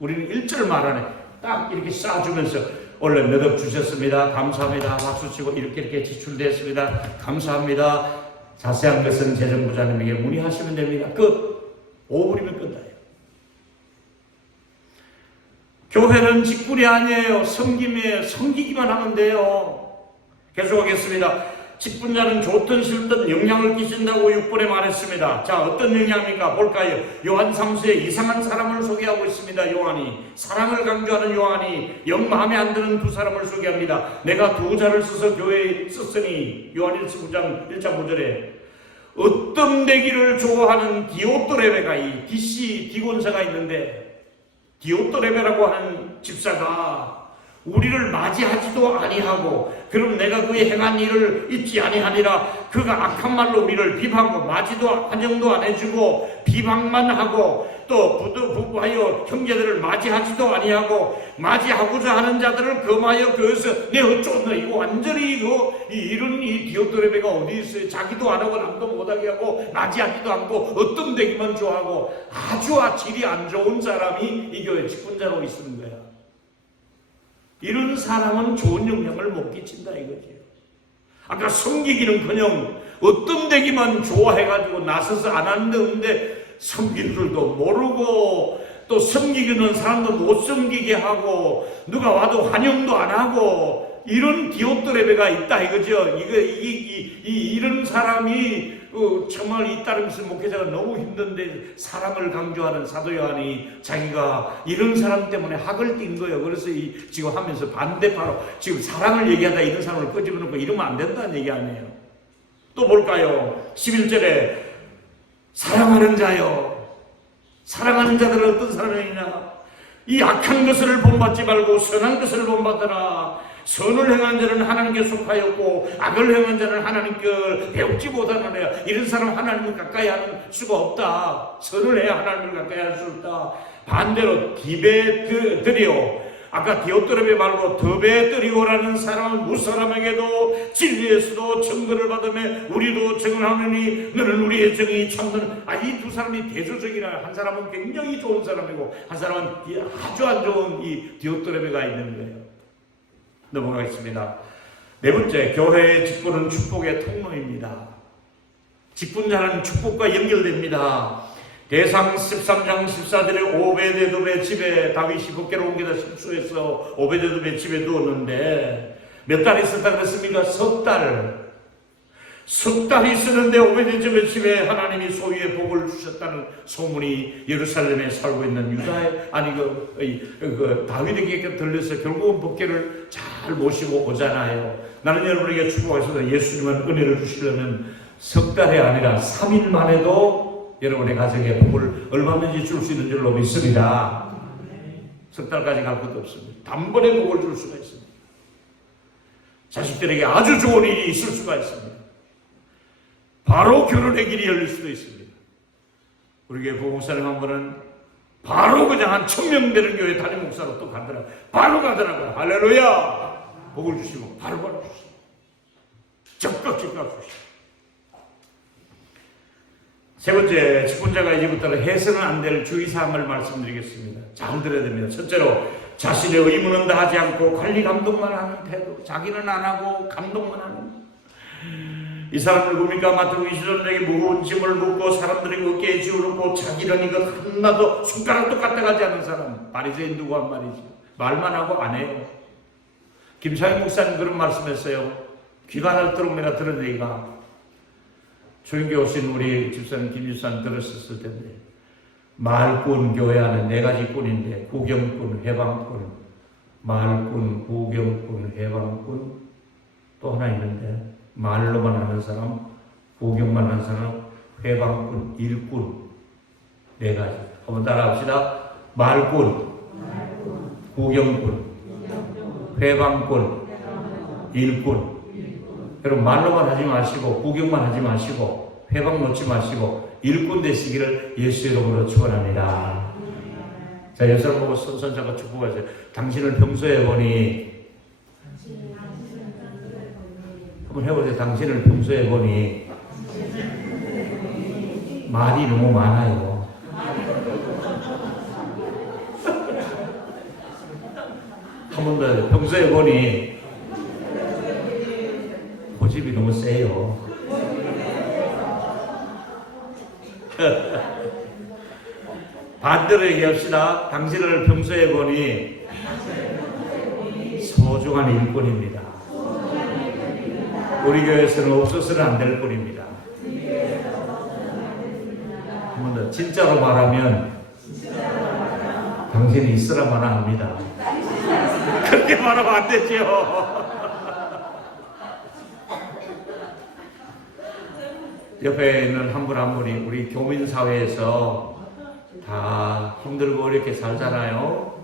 우리는 1절 말 안 해. 딱 이렇게 쏴주면서 원래 몇 억 주셨습니다. 감사합니다. 박수치고 이렇게 지출됐습니다. 감사합니다. 자세한 것은 재정부장님에게 문의하시면 됩니다. 끝. 5분이면 끝나요. 교회는 직분이 아니에요. 섬김이에요. 섬기기만 하면 돼요. 계속하겠습니다. 직분자는 좋든 싫든 영향을 끼친다고 6번에 말했습니다. 자, 어떤 영향입니까? 볼까요? 요한 3서에 이상한 사람을 소개하고 있습니다. 요한이 사랑을 강조하는 요한이 영 마음에 안 드는 두 사람을 소개합니다. 내가 두 자를 써서 교회에 썼으니 요한 1서 9장 1장 5절에 어떤 내기를 좋아하는 디오토레베가 이 DC 디곤사가 있는데 디오토레베라고 하는 집사가 우리를 맞이하지도 아니하고 그럼 내가 그의 행한 일을 잊지 아니하니라. 그가 악한 말로 우리를 비방하고 맞이도 환영도 안 해주고 비방만 하고 또 부부하여 형제들을 맞이하지도 아니하고 맞이하고자 하는 자들을 금하여 교회에서 내 어쩌나. 이거 완전히 이런 이 디오토레베가 어디 있어요? 자기도 안 하고 남도 못하게 하고 맞이하지도 않고 어떤 데기만 좋아하고 아주 질이 안 좋은 사람이 이 교회 직분자로 있는 거야. 이런 사람은 좋은 영향을 못 끼친다 이거지요. 아까 섬기기는커녕 어떤 데기만 좋아해가지고 나서서 안 하는 데 없는데 섬길 줄도 모르고 또 섬기기는 사람도 못 섬기게 하고 누가 와도 환영도 안 하고 이런 디오토레베가 있다 이거죠. 이런 사람이 정말 이 따르면서 목회자가 너무 힘든데 사랑을 강조하는 사도 요한이 자기가 이런 사람 때문에 학을 띈 거예요. 그래서 지금 하면서 반대파로 지금 사랑을 얘기하다 이런 사람을 끄집어놓고 이러면 안 된다는 얘기 아니에요. 또 볼까요? 11절에 사랑하는 자요. 사랑하는 자들은 어떤 사람이냐? 이 악한 것을 본받지 말고 선한 것을 본받으라. 선을 행한 자는 하나님께 속하였고 악을 행한 자는 하나님께 배우지 못하느냐. 이런 사람 하나님을 가까이 할 수가 없다. 선을 해야 하나님을 가까이 할 수 없다. 반대로 디베드리오, 아까 디오토레베 말고 더베드리오라는 사람은 무사람에게도 진리에서도 증거를 받으며 우리도 증언하느니 너는 우리의 정의 참는. 이 두 사람이 대조적이라. 한 사람은 굉장히 좋은 사람이고 한 사람은 아주 안 좋은 이 디오토레베가 있는 거예요. 넘어가겠습니다. 네 번째, 교회의 직분은 축복의 통로입니다. 직분자는 축복과 연결됩니다. 대상 13장 14절에 오베데돔의 집에 다윗이 법궤를 옮기다 실수해서 오베데돔의 집에 누웠는데 몇 달 있었다 그랬습니까? 석 달 있었는데 오베데돔의 집에 하나님이 소유의 복을 주셨다는 소문이 예루살렘에 살고 있는 유다의 다윗에게 들려서 결국은 법궤를 잘 모시고 오잖아요. 나는 여러분에게 축복하셔서 예수님은 은혜를 주시려면 석 달이 아니라 3일 만에도 여러분의 가정에 복을 얼마든지 줄 수 있는 줄로 믿습니다. 석 달까지 갈 것도 없습니다. 단번에 복을 줄 수가 있습니다. 자식들에게 아주 좋은 일이 있을 수가 있습니다. 바로 결혼의 길이 열릴 수도 있습니다. 우리 교회 부목사님 한 번은 바로 그냥 한 1000명 되는 교회 담임 목사로 또 가더라고요. 바로 가더라고요. 할렐루야! 복을 주시고 바로 주시고 적극 주시고. 세 번째, 직분자가 이제부터는 해서는 안 될 주의사항을 말씀드리겠습니다. 잘 들어야 됩니다. 첫째로, 자신의 의무는 다하지 않고 관리 감독만 하는 태도. 자기는 안 하고 감독만 하는. 이 사람 누굽니까? 마태복음 20장에 무거운 짐을 묻고 사람들에게 어깨에 지우르고 자기는 이것 하나도 손가락도 까딱하지 않은 사람. 바리새인 누구 한 말이지. 말만 하고 안 해요. 김창희 목사님 그런 말씀했어요. 귀가 닳도록 내가 들은 얘기가, 초인교 오신 우리 집사님 김 집사님 들었었을 텐데, 말꾼 교회 안에 4가지 꾼인데 구경꾼, 해방꾼, 말꾼, 구경꾼, 해방꾼, 또 하나 있는데 말로만 하는 사람, 구경만 하는 사람, 해방꾼, 일꾼. 4가지. 한번 따라합시다. 말꾼, 구경꾼, 회방꾼, 일꾼. 여러분 말로만 하지 마시고 구경만 하지 마시고 회방 놓지 마시고 일꾼 되시기를 예수 이름으로 축원합니다. 자, 여러분 보고 손잡아 축복하세요. 당신을 평소에 보니, 한번 해보세요. 당신을 평소에 보니 말이 너무 많아요. 한 번 더. 평소에 보니 고집이 너무 세요. 반대로 얘기합시다. 당신을 평소에 보니 소중한 일꾼입니다. 우리 교회에서는 없어서는 안 될 뿐입니다. 한 번 더 진짜로 말하면 당신이 있으라만 합니다. 그렇게 말하면 안 되죠. 옆에 있는 한 분 한 분이 우리 교민사회에서 다 힘들고 어렵게 살잖아요.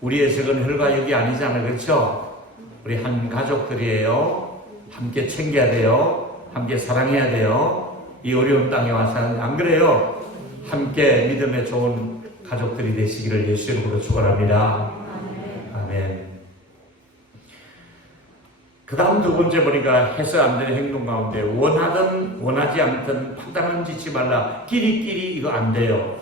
우리의 적은 혈과 육이 아니잖아요. 그렇죠? 우리 한 가족들이에요. 함께 챙겨야 돼요. 함께 사랑해야 돼요. 이 어려운 땅에 와서는 안 그래요? 함께 믿음의 좋은 가족들이 되시기를 예수 이름으로 축원합니다. 아멘. 그 다음 두 번째 보니까 해서 안 되는 행동 가운데 원하든 원하지 않든 판단은 짓지 말라. 끼리끼리 이거 안 돼요.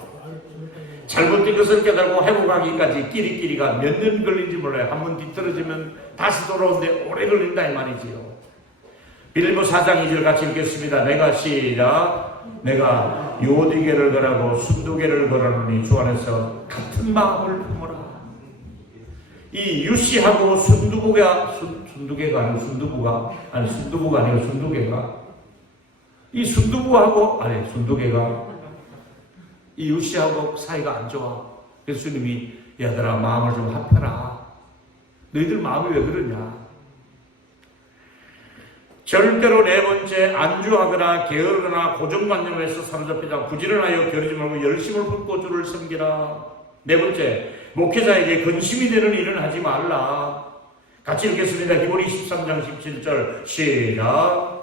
잘못된 것을 깨달고 회복하기까지 끼리끼리가 몇 년 걸린지 몰라요. 한번 뒤떨어지면 다시 돌아오는데 오래 걸린다 이 말이지요. 빌립보 4장 2절 같이 읽겠습니다. 내가 시작. 내가 요디게를 걸하고 순두개를 걸으니 주 안에서 같은 마음을 품어라. 이 유씨하고 순두개가 아니고 순두개가 이 순두개가 이 유씨하고 사이가 안 좋아. 예수님이 얘들아 마음을 좀 합해라. 너희들 마음이 왜 그러냐. 절대로 네 번째 안주하거나 게으르거나 고정관념에서 사로잡히자 부지런하여 겨루지 말고 열심을 품고 주를 섬기라. 네 번째 목회자에게 근심이 되는 일은 하지 말라. 같이 읽겠습니다. 히브리 13장 17절 시작.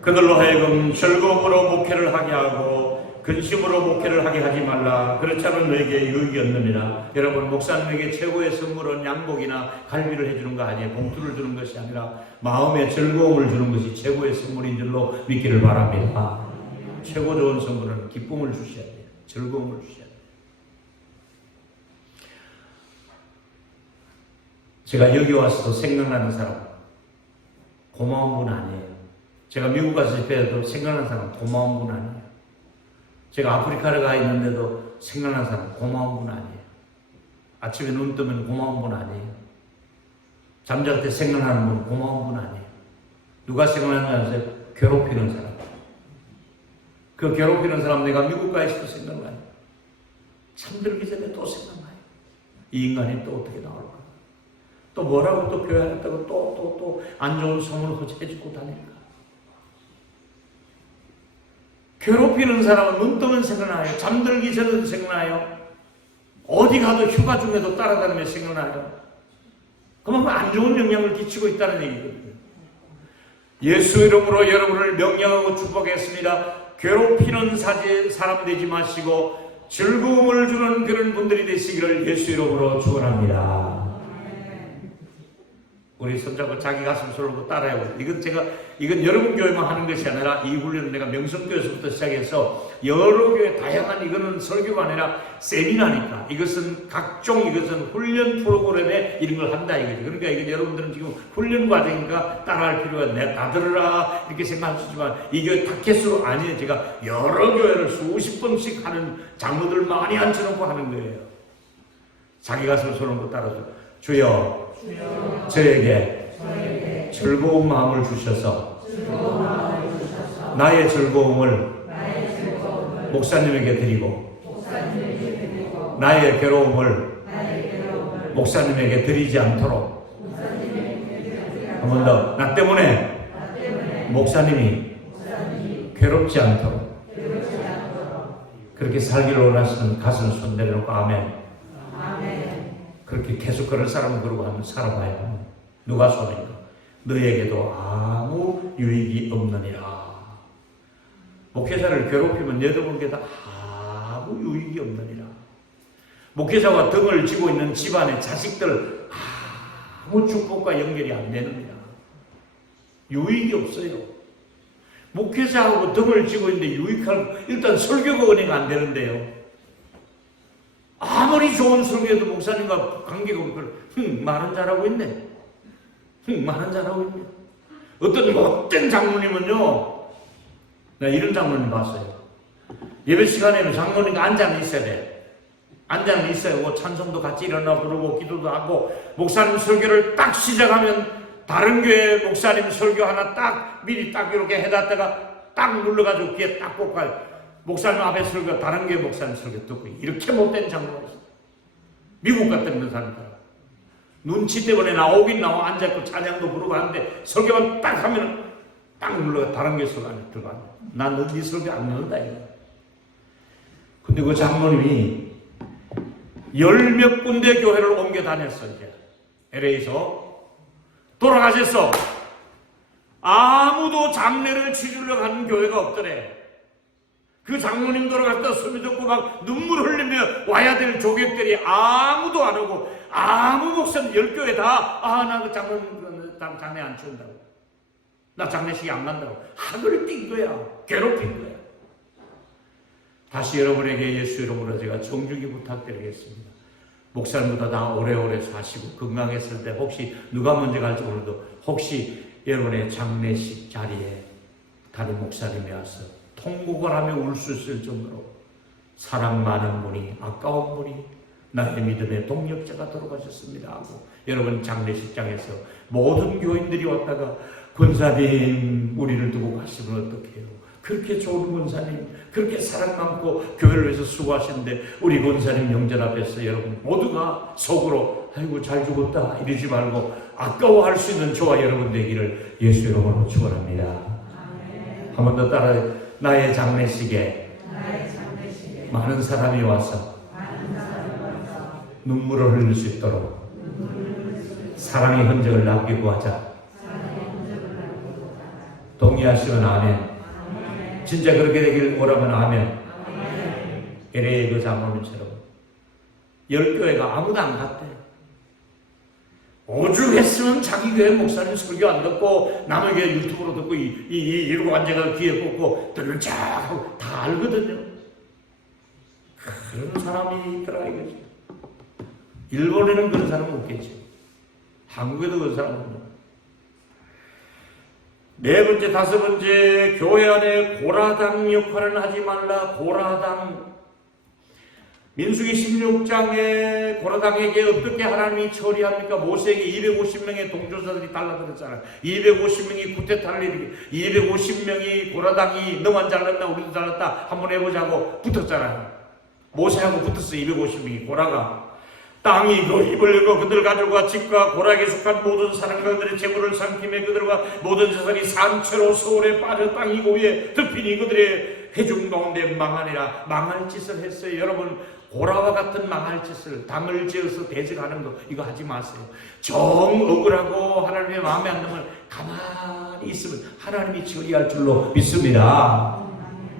그들로 하여금 즐거움으로 목회를 하게 하고 근심으로 목회를 하게 하지 말라. 그렇지 않으면 너에게 유익이 없느니라. 여러분 목사님에게 최고의 선물은 양복이나 갈비를 해주는 거 아니에요. 봉투를 주는 것이 아니라 마음의 즐거움을 주는 것이 최고의 선물인 줄로 믿기를 바랍니다. 최고 좋은 선물은 기쁨을 주셔야 돼요. 즐거움을 주셔야 돼요. 제가 여기 와서도 생각나는 사람 고마운 분 아니에요. 제가 미국 가서 집회에도 생각나는 사람 고마운 분 아니에요. 제가 아프리카를 가 있는데도 생각나는 사람 고마운 분 아니에요. 아침에 눈 뜨면 고마운 분 아니에요. 잠잘 때 생각나는 분 고마운 분 아니에요. 누가 생각나는지 아세요? 괴롭히는 사람. 그 괴롭히는 사람 내가 미국 가 있어도 생각나요. 잠들기 전에 또 생각나요. 이 인간이 또 어떻게 나올까? 또 뭐라고 또 교회했다고 또 안 좋은 소문을 해주고 다닐까? 괴롭히는 사람은 눈 뜨면 생각나요. 잠들기 전에도 생각나요. 어디 가도 휴가 중에도 따라다니며 생각나요. 그만큼 안 좋은 영향을 끼치고 있다는 얘기거든요. 예수 이름으로 여러분을 명령하고 축복했습니다. 괴롭히는 사람 되지 마시고 즐거움을 주는 그런 분들이 되시기를 예수 이름으로 축원합니다. 우리 손잡고 자기 가슴 솔고 따라해보세요. 이건 여러분 교회만 하는 것이 아니라 이 훈련은 내가 명성교회에서부터 시작해서 여러 교회 다양한 이거는 설교가 아니라 세미나니까 이것은 훈련 프로그램에 이런 걸 한다 이거죠. 그러니까 이건 여러분들은 지금 훈련 과정이니까 따라할 필요가 내가 다 들으라 이렇게 생각하시지만 이 교회 타켓으로 아니에요. 제가 여러 교회를 수십 번씩 하는 장로들 많이 앉혀놓고 하는 거예요. 자기 가슴 솔고 따라서 주여 저에게 즐거운 마음을 주셔서 나의 즐거움을 목사님에게 드리고 나의 괴로움을 목사님에게 드리지 않도록 한 번 더 나 때문에 목사님이 괴롭지 않도록 그렇게 살기를 원하시는 가슴 손 내려놓고 아멘. 그렇게 계속 그럴 사람은 그러고 하면 살아봐야 합니다. 누가 손인가? 너에게도 아무 유익이 없느니라. 목회자를 괴롭히면 여러분께도 아무 유익이 없느니라. 목회자와 등을 쥐고 있는 집안의 자식들 아무 축복과 연결이 안 되느니라. 유익이 없어요. 목회자하고 등을 쥐고 있는데 유익할 일단 설교가 은혜가 안 되는데요. 아무리 좋은 설교도 목사님과 관계가 없고 말은 잘하고 있네. 말은 잘하고 있네. 어떤 못된 장로님은요. 나 이런 장로님 봤어요. 예배 시간에는 장로님과 앉아는 있어야 돼. 앉아는 있어요. 찬송도 같이 일어나 부르고 기도도 하고, 목사님 설교를 딱 시작하면 다른 교회 목사님 설교 하나 딱 미리 딱 이렇게 해놨다가 딱 눌러가지고 귀에 딱 꽂아요. 목사님 앞에 설교, 다른 교회 목사님 설교 듣고. 이렇게 못된 장로가 있어. 미국 같은 그런 사람들. 눈치 때문에 나오긴 나와 앉아있고 찬양도 부르고 하는데 설교만 딱 하면 딱 눌러 다른 교회 설교 안에 들어가. 난 네 설교 안 넣는다 이거. 근데 그 장로님이 열 몇 군데 교회를 옮겨 다녔어. 이제 LA에서 돌아가셨어. 아무도 장례를 치르려 가는 교회가 없더래. 그 장로님 돌아갔다 소리 듣고 막 눈물 흘리며 와야 될 조객들이 아무도 안 오고, 아무 목사님 10교회 다 나 그 장로님 장례 안 치운다고, 나 장례식에 안 간다고 학을 띈 거야. 괴롭힌 거야. 다시 여러분에게 예수 이름으로 제가 정중히 부탁드리겠습니다. 목사님보다 다 오래오래 사시고 건강했을 때 혹시 누가 먼저 갈지 몰라도 혹시 여러분의 장례식 자리에 다른 목사님이 와서 통곡을 하며 울 수 있을 정도로 사랑 많은 분이, 아까운 분이 나의 믿음의 동력자가 돌아가셨습니다 하고 여러분 장례식장에서 모든 교인들이 왔다가 권사님 우리를 두고 가시면 어떡해요? 그렇게 좋은 권사님, 그렇게 사랑 많고 교회를 위해서 수고하시는데 우리 권사님 명절 앞에서 여러분 모두가 속으로 아이고 잘 죽었다 이러지 말고 아까워할 수 있는 저와 여러분 되기를 예수 이름으로 축원합니다. 한 번 더 따라. 나의 장례식에 많은 사람이 와서 눈물을 흘릴 수 있도록 사랑의 흔적을 남기고 하자. 동의하시면 아멘. 진짜 그렇게 되길 원하면 아멘. LA 그 장로님처럼 10교회가 아무도 안 갔대. 오죽했으면 자기 교회 목사님 설교 안 듣고 남의 교회 유튜브로 듣고 이러고 앉아가 귀에 꽂고 들을 쫙 하고 다 알거든요. 그런 사람이 있더라 이거지. 일본에는 그런 사람은 없겠지. 한국에도 그런 사람은 없네. 네 번째, 다섯 번째, 교회 안에 고라당 역할을 하지 말라. 고라당. 민수기 16장에 고라당에게 어떻게 하나님이 처리합니까? 모세에게 250명의 동조자들이 달라들었잖아요. 250명이 구테타를 일으키고 250명이 고라당이 너만 잘났나 우리도 잘났다 한번 해보자고 붙었잖아요. 모세하고 붙었어. 250명이 고라가. 땅이 그 입을 열고 그들 가족과 집과 고라에게 속한 모든 사람과 그들의 재물을 삼키며 그들과 모든 자손이 산채로 서울에 빠져 땅이 고위에 덮이니 그들의 회중 가운데 망하니라. 망할 짓을 했어요. 여러분 고라와 같은 망할 짓을 당을 지어서 대적하는 거 이거 하지 마세요. 정 억울하고 하나님의 마음에 안 들면 가만히 있으면 하나님이 처리할 줄로 믿습니다.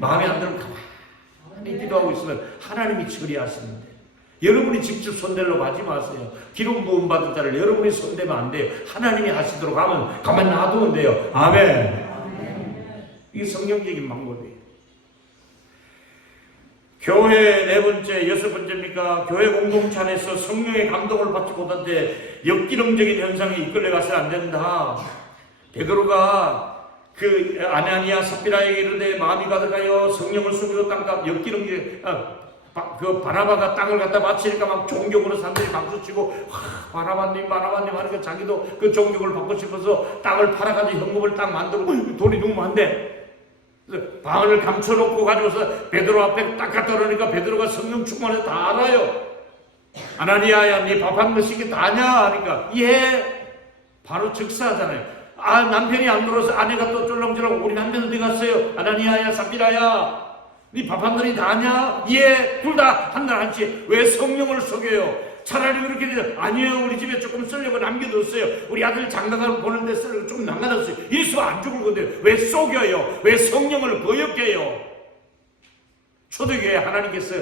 마음에 안 들면 가만히 기도하고 있으면 하나님이 처리하시는데 여러분이 직접 손대려고 하지 마세요. 기름 부음 받은 자를 여러분이 손대면 안 돼요. 하나님이 하시도록 하면 가만히 놔두면 돼요. 아멘. 이게 성경적인 방법이에요. 교회 네 번째, 여섯 번째입니까? 교회 공동체 안에서 성령의 감동을 받지 못한데 역기능적인 현상이 이끌려가서 안 된다. 베드로가 그 아나니아 삽비라에게 이르되 마음이 가득하여 성령을 숨기고 땅값 역기능적 그 바나바가 땅을 갖다 바치니까 막 종교으로 사람들이 박수치고 바나바님 하니까 자기도 그 종교를 받고 싶어서 땅을 팔아가지고 현금을 딱 만들고 돈이 누우면 안 돼. 방을 감춰놓고 가지고서 베드로 앞에 딱 갖다 놓으니까 베드로가 성령 충만해서 다 알아요. 아나니아야 네 밥 한 것이 다 아냐 하니까 예 바로 즉사하잖아요. 남편이 안 들어서 아내가 또 쫄렁쫄렁 우리 남편 어디 갔어요? 아나니아야 삽비라야 네 밥 한 것이 다 아냐? 예 둘 다 한 날 한치. 왜 성령을 속여요? 차라리 그렇게 되죠. 아니요 우리 집에 조금 쓰려고 남겨뒀어요. 우리 아들 장가가고 보는데 쓰려고 조금 남겨뒀어요. 이수가 안 죽을 건데 왜 속여요? 왜 성령을 거역해요? 초대교회 하나님께서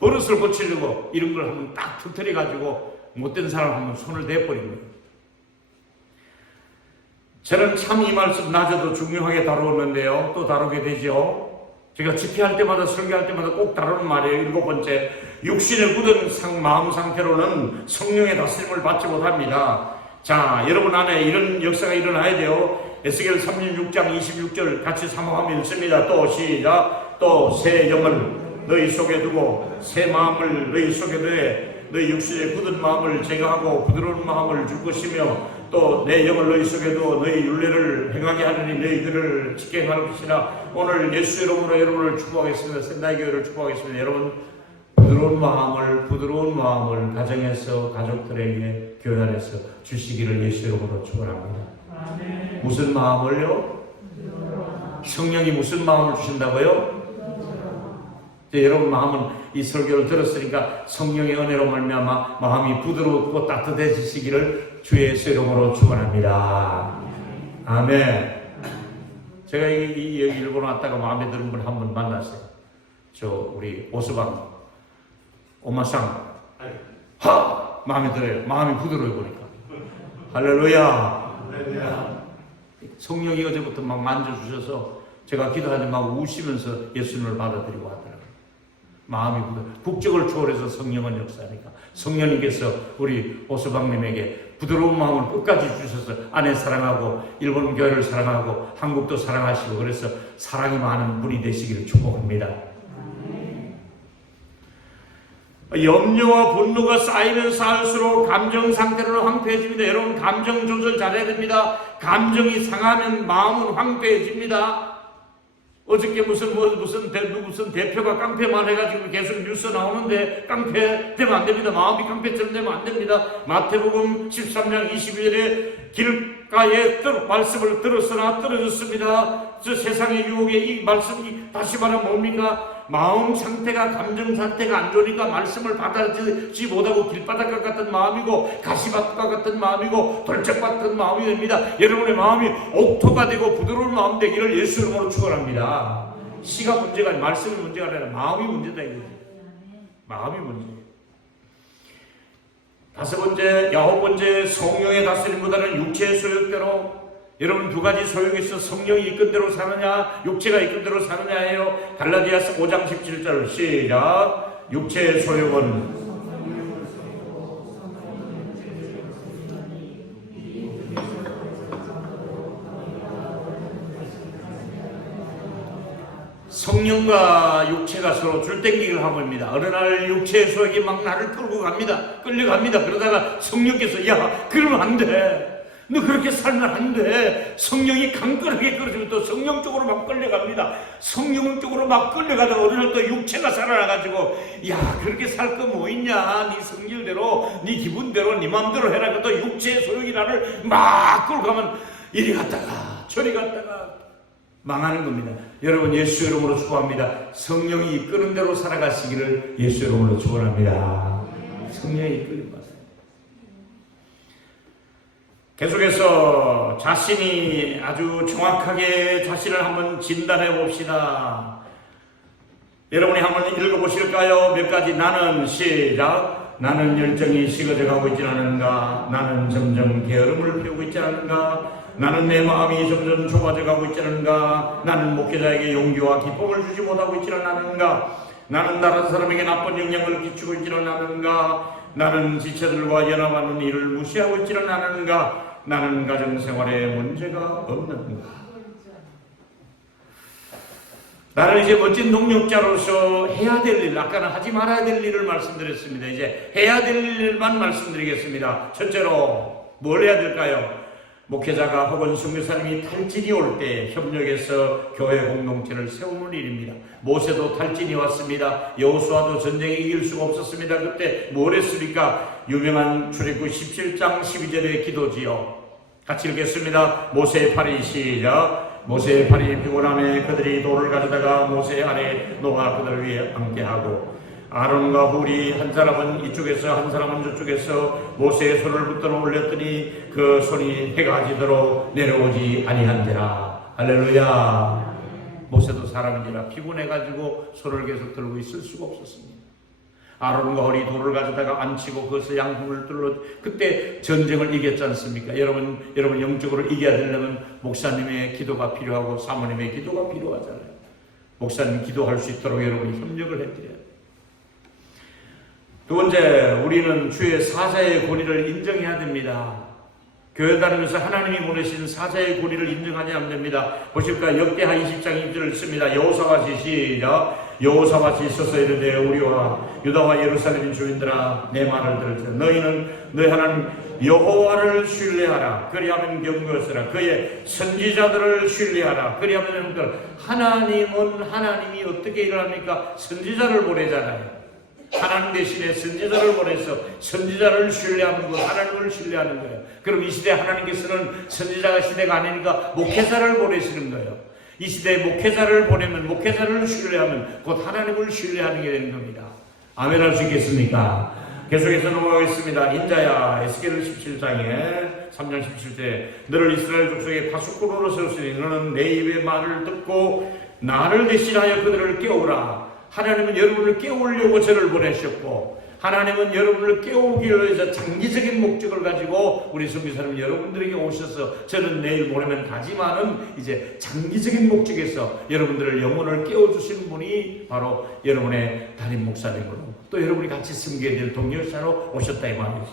버릇을 고치려고 이런 걸 한번 딱 터뜨려가지고 못된 사람 한번 손을 대버린 거예요. 저는 참 이 말씀 낮에도 중요하게 다루었는데요. 또 다루게 되죠. 제가 집회할 때마다 설교할 때마다 꼭 다루는 말이에요. 일곱 번째, 육신의 굳은 마음 상태로는 성령의 다스림을 받지 못합니다. 자, 여러분 안에 이런 역사가 일어나야 돼요. 에스겔 36장 26절 같이 사모하며 읽습니다. 또 시작. 또 새 영을 너희 속에 두고 새 마음을 너희 속에 두에 너희 육신의 굳은 마음을 제거하고 부드러운 마음을 줄 것이며 또 내 영을 너희 속에 두어 너희 율례를 행하게 하느니 너희들을 지켜 행할 것이라. 오늘 예수 이름으로 여러분을 축복하겠습니다. 샌다이 교회를 축복하겠습니다. 여러분 부드러운 마음을 가정에서 가족들에게 교회 안에서 주시기를 예수 이름으로 축원합니다. 무슨 마음을요? 성령이 무슨 마음을 주신다고요? 여러분 마음은 이 설교를 들었으니까 성령의 은혜로 말미암아 마음이 부드럽고 따뜻해지시기를 주 예수 이름으로 축원합니다. 아멘. 제가 여기 일본 왔다가 마음에 드는 분 한 분 만났어요. 우리 오스방 오마상 마음에 들어요. 마음이 부드러워 보니까. 할렐루야. 성령이 어제부터 막 만져주셔서 제가 기도하는데 막 우시면서 예수님을 받아들이고 하더라고요. 마음이 부드러워. 국적을 초월해서 성령은 역사하니까 성령님께서 우리 오스방님에게 부드러운 마음을 끝까지 주셔서 아내 사랑하고 일본 교회를 사랑하고 한국도 사랑하시고 그래서 사랑이 많은 분이 되시기를 축복합니다. 염려와 분노가 쌓이면 쌓을수록 감정 상태로 황폐해집니다. 여러분 감정 조절 잘해야 됩니다. 감정이 상하면 마음은 황폐해집니다. 어저께 무슨 대표가 깡패만 해가지고 계속 뉴스 나오는데 깡패 되면 안 됩니다. 마음이 깡패처럼 되면 안 됩니다. 마태복음 13장 22절에 길가에 말씀을 들었으나 떨어졌습니다. 저 세상의 유혹에 이 말씀이 다시 말하면 뭡니까? 마음 상태가 감정 상태가 안 좋으니까 말씀을 받아들이지 못하고 길바닥과 같은 마음이고 가시밭과 같은 마음이고 돌짝밭 같은 마음이 됩니다. 여러분의 마음이 옥토가 되고 부드러운 마음 되기를 예수 이름으로 축원합니다. 시가 문제가 아니라 말씀이 문제가 아니라 마음이 문제다 이거지. 마음이 문제예요. 다섯 번째, 아홉 번째, 성령의 다스림보다는 육체의 소욕대로. 여러분 두 가지 소욕이 있어. 성령이 이끈 대로 사느냐 육체가 이끈 대로 사느냐예요. 갈라디아서 5장 17절 시작. 육체의 소욕은 성령과 육체가 서로 줄땡기를 하고 있습니다. 어느 날 육체의 소욕이 막 나를 끌고 갑니다. 끌려갑니다. 그러다가 성령께서 야 그러면 안 돼. 너 그렇게 살면 안 돼. 성령이 강건하게 끌어주면 또 성령 쪽으로 막 끌려갑니다. 성령 쪽으로 막 끌려가다가 어느 날 또 육체가 살아나가지고 야 그렇게 살 거 뭐 있냐. 네 성질대로 네 기분대로 네 마음대로 해라. 또 육체의 소욕이 나를 막 끌고 가면 이리 갔다가 저리 갔다가 망하는 겁니다. 여러분 예수 이름으로 축복합니다. 성령이 이끄는 대로 살아가시기를 예수 이름으로 축원합니다. 성령이 이끌린 것. 계속해서 자신이 아주 정확하게 자신을 한번 진단해 봅시다. 여러분이 한번 읽어보실까요? 몇 가지. 나는 시작. 나는 열정이 식어져 가고 있지 않은가. 나는 점점 게으름을 피우고 있지 않은가. 나는 내 마음이 점점 좁아져 가고 있지 않은가. 나는 목회자에게 용기와 기쁨을 주지 못하고 있지 않은가. 나는 다른 사람에게 나쁜 영향을 끼치고 있지는 않은가. 나는 지체들과 연합하는 일을 무시하고 있지는 않은가. 나는 가정생활에 문제가 없는가. 나는 이제 멋진 동력자로서 해야 될 일, 아까는 하지 말아야 될 일을 말씀드렸습니다. 이제 해야 될 일만 말씀드리겠습니다. 첫째로 뭘 해야 될까요? 목회자가 혹은 선교사님이 탈진이 올 때 협력해서 교회 공동체를 세우는 일입니다. 모세도 탈진이 왔습니다. 여호수아도 전쟁에 이길 수가 없었습니다. 그때 뭘 했습니까? 유명한 출애굽 17장 12절의 기도지요. 같이 읽겠습니다. 모세의 팔이 시작. 모세의 팔이 피곤함에 그들이 돌을 가져다가 모세 아래 노아 그들 위에 앉게 하고 아론과 훌이 한 사람은 이쪽에서 한 사람은 저쪽에서 모세의 손을 붙들어 올렸더니 그 손이 해가 지도록 내려오지 아니한지라. 할렐루야. 모세도 사람인지라 피곤해가지고 손을 계속 들고 있을 수가 없었습니다. 아론과 훌이 돌을 가져다가 앉히고 그것을 양품을 뚫어 그때 전쟁을 이겼지 않습니까? 여러분 영적으로 이겨야 되려면 목사님의 기도가 필요하고 사모님의 기도가 필요하잖아요. 목사님 기도할 수 있도록 여러분이 협력을 해드려야 돼요. 두 번째, 우리는 주의 사자의 권위를 인정해야 됩니다. 교회 다니면서 하나님이 보내신 사자의 권위를 인정하지 않으면 됩니다. 보실까? 역대하 20장 1절을 씁니다. 여호사밧이 시작. 여호사밧이 있어서 이르되 우리와 유다와 예루살렘 주인들아 내 말을 들으라. 너희는 너희 하나님 여호와를 신뢰하라. 그리하면 경고하시라. 그의 선지자들을 신뢰하라. 그리하면 여러분들 하나님은 하나님이 어떻게 일을 합니까? 선지자를 보내잖아요. 하나님 대신에 선지자를 보내서 선지자를 신뢰하는 것, 하나님을 신뢰하는 거예요. 그럼 이 시대 하나님께서는 선지자가 시대가 아니니까 목회자를 보내시는 거예요. 이 시대에 목회자를 보내면 목회자를 신뢰하면 곧 하나님을 신뢰하는 게 되는 겁니다. 아멘 할 수 있겠습니까? 계속해서 넘어가겠습니다. 인자야, 에스겔 17장에 3장 17절 너를 이스라엘 족속의 파수꾼으로 세웠으니 너는 내 입의 말을 듣고 나를 대신하여 그들을 깨우라. 하나님은 여러분을 깨우려고 저를 보내셨고 하나님은 여러분을 깨우기 위해서 장기적인 목적을 가지고 우리 선교사님 여러분들에게 오셔서 저는 내일 모레면 가지만은 이제 장기적인 목적에서 여러분들을 영혼을 깨워주시는 분이 바로 여러분의 담임 목사님으로 또 여러분이 같이 섬겨야 될 동료자로 오셨다 이 말이죠.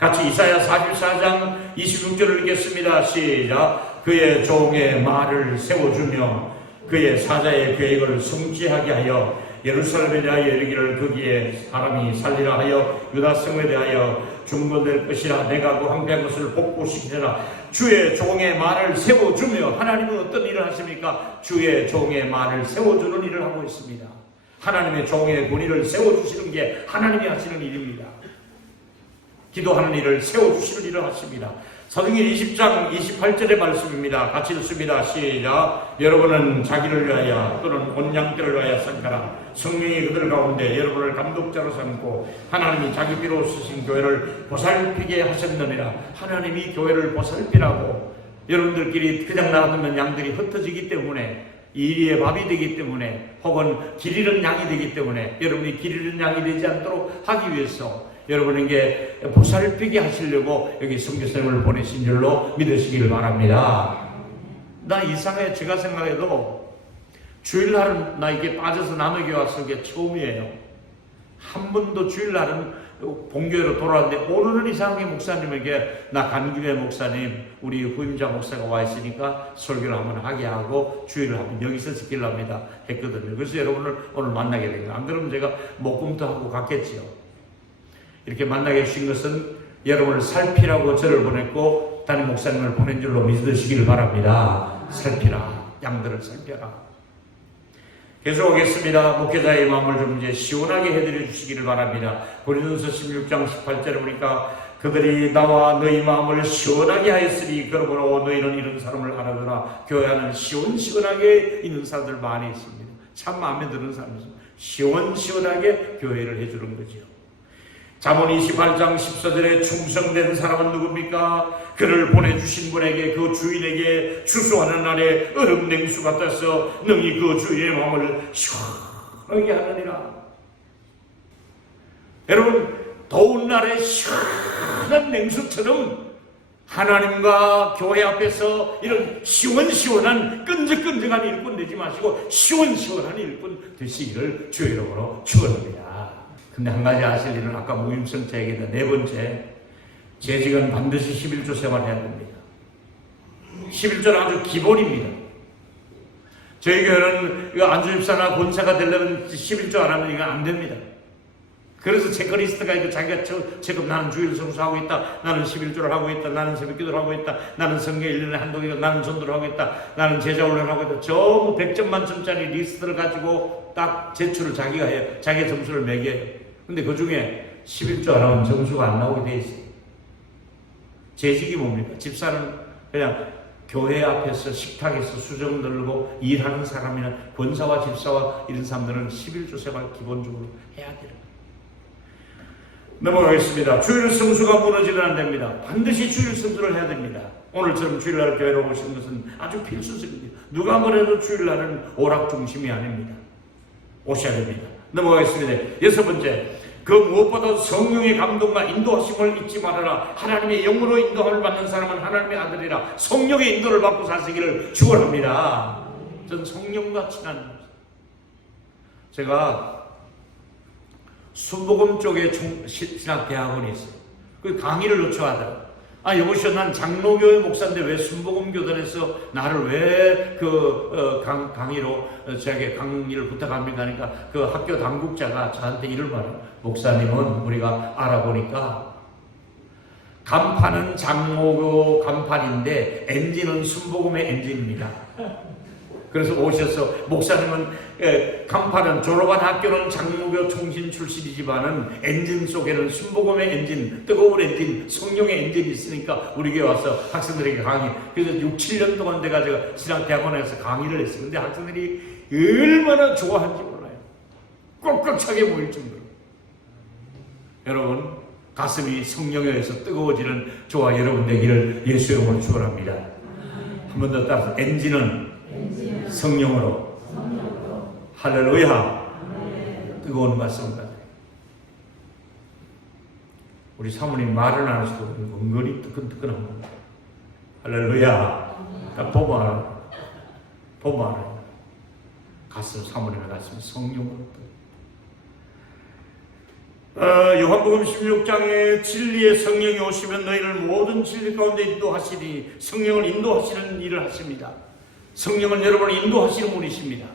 같이 이사야 44장 26절을 읽겠습니다. 시작. 그의 종의 말을 세워주며 그의 사자의 계획을 성취하게 하여 예루살렘에 대하여 이르기를 거기에 사람이 살리라 하여 유다 성에 대하여 중건될 것이라. 내가 그 황폐한 것을 복구시키리라. 주의 종의 말을 세워주며 하나님은 어떤 일을 하십니까? 주의 종의 말을 세워주는 일을 하고 있습니다. 하나님의 종의 권위를 세워주시는 게 하나님이 하시는 일입니다. 기도하는 일을 세워주시는 일을 하십니다. 사도행전 20장 28절의 말씀입니다. 같이 읽습니다. 시작. 여러분은 자기를 위하여 또는 온 양떼를 위하여 삼가라. 성령이 그들 가운데 여러분을 감독자로 삼고 하나님이 자기 피로 쓰신 교회를 보살피게 하셨느니라. 하나님이 교회를 보살피라고. 여러분들끼리 그냥 놔두면 양들이 흩어지기 때문에 이리의 밥이 되기 때문에 혹은 길 잃은 양이 되기 때문에 여러분이 길 잃은 양이 되지 않도록 하기 위해서 여러분에게 보살피게 하시려고 여기 선교사님을 보내신 줄로 믿으시길 바랍니다. 나 이상해. 제가 생각해도 주일날은 나 이게 빠져서 남의 교회 왔을 게 처음이에요. 한 번도 주일날은 본교회로 돌아왔는데 오늘은 이상하게 목사님에게 나 간교회 목사님 우리 후임자 목사가 와 있으니까 설교를 한번 하게 하고 주일을 한번 여기서 지키려합니다 했거든요. 그래서 여러분을 오늘 만나게 된 거예요. 안 그러면 제가 목금토하고 갔겠지요. 이렇게 만나게 해주신 것은 여러분을 살피라고 저를 보냈고 담임 목사님을 보낸 줄로 믿으시길 바랍니다. 살피라. 양들을 살펴라. 계속하겠습니다. 목회자의 마음을 좀 이제 시원하게 해드려 주시기를 바랍니다. 고린도서 16장 18절에 보니까 그들이 나와 너희 마음을 시원하게 하였으니 그러므로 너희는 이런 사람을 알아두라. 교회 안은 시원시원하게 있는 사람들 많이 있습니다. 참 마음에 드는 사람이 있습니다. 시원시원하게 교회를 해주는 거죠. 잠언 28장 14절에 충성된 사람은 누굽니까? 그를 보내주신 분에게 그 주인에게 추수하는 날에 얼음 냉수 같아서 능히 그 주인의 마음을 시원하게 하느니라. 여러분 더운 날에 시원한 냉수처럼 하나님과 교회 앞에서 이런 시원시원한 끈적끈적한 일꾼 되지 마시고 시원시원한 일꾼 되시기를 주의 이름으로 축원합니다. 근데 한 가지 아실 일은 아까 무임성자 얘기했다. 네 번째, 재직은 반드시 11조 생활해야 됩니다. 11조는 아주 기본입니다. 저희 교회는 안주집사나 권사가 되려면 11조 안 하면 이거 안 됩니다. 그래서 체크리스트가 있고 자기가 체크 나는 주일 성수하고 있다. 나는 11조를 하고 있다. 나는 새벽기도를 하고 있다. 나는 성경 1년에 한두 개, 나는 전도를 하고 있다. 나는 제자 훈련을 하고 있다. 전부 100점 만점짜리 리스트를 가지고 딱 제출을 자기가 해요. 자기 점수를 매겨요. 근데 그 중에 11조 안 하면 점수가 안 나오게 돼 있어요. 재직이 뭡니까? 집사는 그냥 교회 앞에서 식탁에서 수정 들고 일하는 사람이나 권사와 집사와 이런 사람들은 11조 생활 기본적으로 해야 돼요. 넘어가겠습니다. 주일 성수가 무너지면 안 됩니다. 반드시 주일 성수를 해야 됩니다. 오늘처럼 주일날 교회로 오신 것은 아주 필수적입니다. 누가 뭐래도 주일날은 오락 중심이 아닙니다. 오셔야 됩니다. 넘어가겠습니다. 여섯 번째, 그 무엇보다 성령의 감동과 인도하심을 잊지 말아라. 하나님의 영으로 인도함을 받는 사람은 하나님의 아들이라. 성령의 인도를 받고 사시기를 축원합니다. 전 성령과 친한 제가 순복음 쪽에 신학대학원이 있어요. 그 강의를 요청하더라고요. 여보시오, 난 장로교회 목사인데 왜 순복음교단에서 나를 왜 강의로 저에게 강의를 부탁합니까? 하니까 그 학교 당국자가 저한테 이를 말해요. 목사님은 우리가 알아보니까 간판은 장로교 간판인데 엔진은 순복음의 엔진입니다. 그래서 오셔서 목사님은 간판은 졸업한 학교는 장로교 총신 출신이지만은 엔진 속에는 순복음의 엔진, 뜨거운 엔진, 성령의 엔진이 있으니까 우리 교회 와서 학생들에게 강의. 그래서 6, 7년 동안 내가 신학대학원에서 강의를 했어요. 근데 학생들이 얼마나 좋아하는지 몰라요. 꽉꽉 차게 모일 정도로. 여러분, 가슴이 성령에 의해서 뜨거워지는 저와 여러분 되기를 예수의 이름으로 축원합니다. 한 번 더 따라서 엔진은 성령으로. 할렐루야. 뜨거운 말씀 같아요. 우리 사모님 말은 안 하시고 은근히 뜨끈뜨끈한 겁니다. 할렐루야. 보면 알아요. 가슴, 사모님의 가슴 성령으로. 요한복음 16장에 진리의 성령이 오시면 너희를 모든 진리 가운데 인도하시니, 성령을 인도하시는 일을 하십니다. 성령은 여러분을 인도하시는 분이십니다.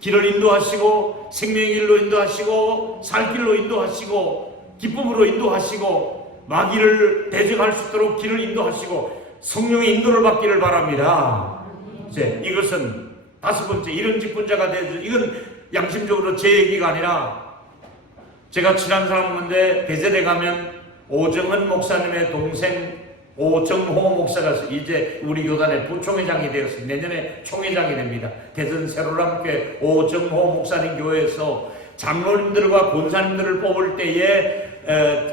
길을 인도하시고, 생명의 길로 인도하시고, 살 길로 인도하시고, 기쁨으로 인도하시고, 마귀를 대적할 수 있도록 길을 인도하시고, 성령의 인도를 받기를 바랍니다. 이제 이것은 다섯 번째, 이런 직분자가 되죠. 이건 양심적으로 제 얘기가 아니라 제가 친한 사람인데 대전에 가면 오정은 목사님의 동생 오정호 목사가 이제 우리 교단의 부총회장이 되었어요. 내년에 총회장이 됩니다. 대전 세로람교회 오정호 목사님 교회에서 장로님들과 권사님들을 뽑을 때에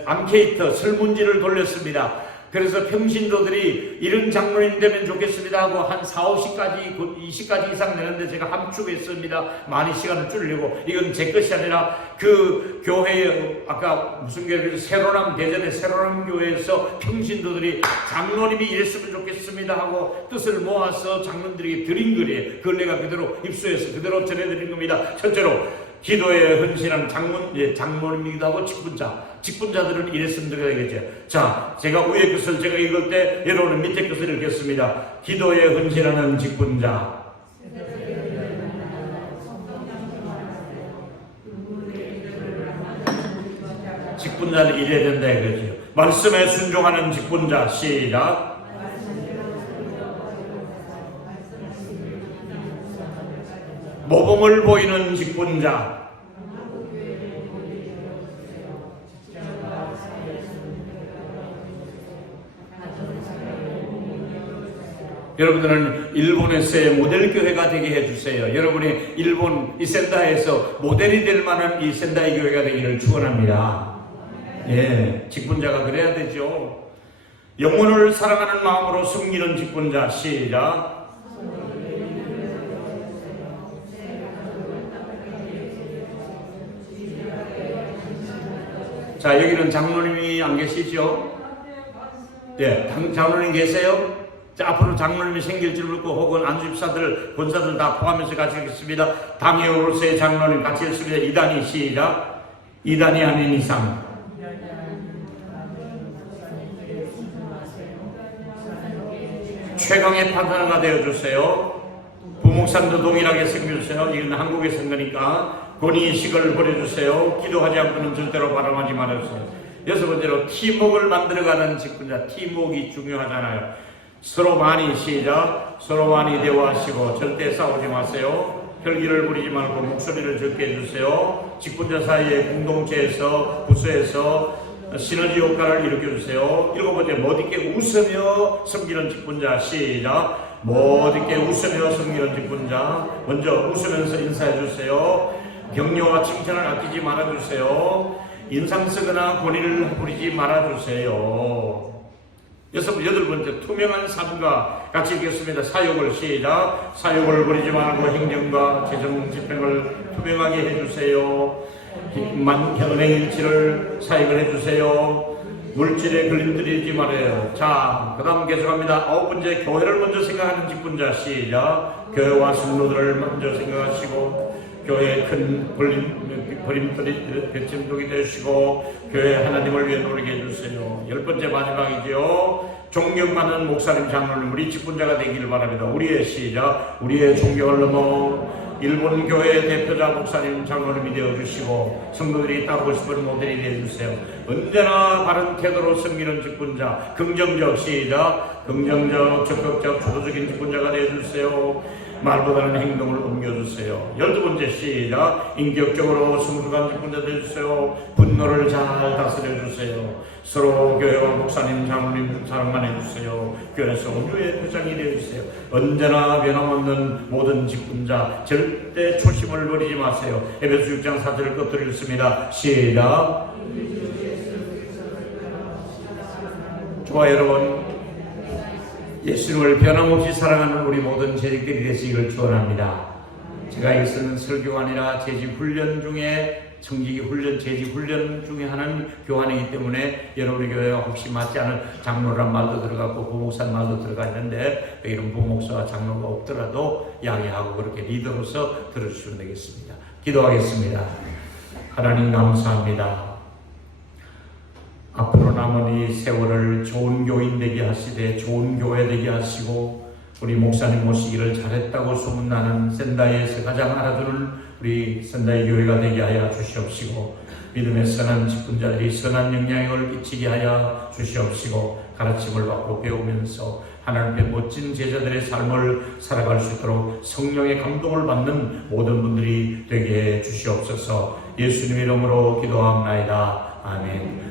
앙케이트 설문지를 돌렸습니다. 그래서 평신도들이 이런 장로님 되면 좋겠습니다 하고 한 4, 20가지 이상 내는데 제가 함축했습니다. 많이 시간을 줄이려고. 이건 제 것이 아니라 그 교회에 아까 무슨 교회에서 세로람, 대전의 세로람 교회에서 평신도들이 장로님이 이랬으면 좋겠습니다 하고 뜻을 모아서 장로님들에게 드린 거예요. 그걸 내가 그대로 입수해서 그대로 전해드린 겁니다. 첫째로 기도에 헌신한 장로님이기도 하고 직분자들은 이랬으면 되겠죠. 자, 제가 위에 것을 제가 읽을 때 여러분은 밑에 것을 읽겠습니다. 기도에 헌신하는 직분자. 직분자는 이래야 된다 이거죠. 말씀에 순종하는 직분자. 시작. 모범을 보이는 직분자. 여러분들은 일본에서의 모델교회가 되게 해주세요. 여러분이 일본 이 센다에서 모델이 될 만한 이 센다이 교회가 되기를 축원합니다. 예, 직분자가 그래야 되죠. 영혼을 사랑하는 마음으로 숨기는 직분자. 시작. 자, 여기는 장로님이 안 계시죠? 네, 장로님 계세요? 자, 앞으로 장로님이 생길 줄 믿고 혹은 안수집사들, 권사들 다 포함해서 같이 하겠습니다. 당회오로서의 장로님 같이 했습니다. 2단이 시작. 2단이 아닌 이상. 최강의 파트너가 되어주세요. 부목산도 동일하게 섬겨주세요. 이건 한국에 선 거니까. 권위의식을 버려주세요. 기도하지 않고는 절대로 발언하지 말아주세요. 여섯 번째로 팀웍을 만들어가는 직분자. 팀웍이 중요하잖아요. 서로 많이 시작. 서로 많이 대화하시고 절대 싸우지 마세요. 혈기를 부리지 말고 목소리를 적게 해주세요. 직분자 사이에 공동체에서 부서에서 시너지 효과를 일으켜주세요. 일곱 번째, 멋있게 웃으며 섬기는 직분자. 시작. 멋있게 웃으며 섬기는 직분자. 먼저 웃으면서 인사해주세요. 격려와 칭찬을 아끼지 말아주세요. 인상 쓰거나 권위를 부리지 말아주세요. 여덟 번째, 투명한 삶과 같이 읽겠습니다. 사욕을 시작. 사욕을 부리지 말고 행정과 재정 집행을 투명하게 해주세요. 은행일치를 사익을 해주세요. 물질에 걸림돌이지 말아요. 자, 그 다음 계속합니다. 아홉 번째, 교회를 먼저 생각하는 직분자. 시작. 교회와 성도들을 먼저 생각하시고 교회의 큰 버림돌이 배침독이 되시고 교회 하나님을 위해 노리게 해주세요. 10번째 마지막이죠. 존경받는 목사님 장로님 우리 직분자가 되기를 바랍니다. 우리의 시작 우리의 존경을 넘어 일본 교회 대표자 목사님 장로님이 되어주시고 성도들이 따르고 싶은 모델이 되어주세요. 언제나 바른 태도로 섬기는 직분자 긍정적 시작 긍정적 적극적 주도적인 직분자가 되어주세요. 말보다는 행동을 옮겨주세요. 12번째 시작 인격적으로 성숙한 직분자 되어주세요. 분노를 잘 다스려주세요. 서로 교회와 목사님 장로님 사랑만 해주세요. 교회에서 온유의 표장이 되어주세요. 언제나 변함없는 모든 직분자 절대 초심을 버리지 마세요. 에베소 6장 4절을 끝으로 읽습니다. 시작 좋아요 여러분, 예수님을 변함없이 사랑하는 우리 모든 재직들이 되시기를 축원합니다. 제가 이것은 설교가 아니라 재직훈련 중에 청지기 훈련, 재직훈련 중에 하나는 교환이기 때문에 여러분의 교회와 혹시 맞지 않은 장로란 말도 들어갔고 부목사란 말도 들어가 있는데 이런 부목사와 장로가 없더라도 양해하고 그렇게 리더로서 들어주시면 되겠습니다. 기도하겠습니다. 하나님 감사합니다. 앞으로 남은 이 세월을 좋은 교인 되게 하시되 좋은 교회 되게 하시고 우리 목사님 모시기를 잘했다고 소문나는 센다이에서 가장 알아두는 우리 센다이 교회가 되게 하여 주시옵시고 믿음의 선한 직분자들이 선한 영향력을 끼치게 하여 주시옵시고 가르침을 받고 배우면서 하나님의 멋진 제자들의 삶을 살아갈 수 있도록 성령의 감동을 받는 모든 분들이 되게 해 주시옵소서. 예수님의 이름으로 기도합나이다. 아멘.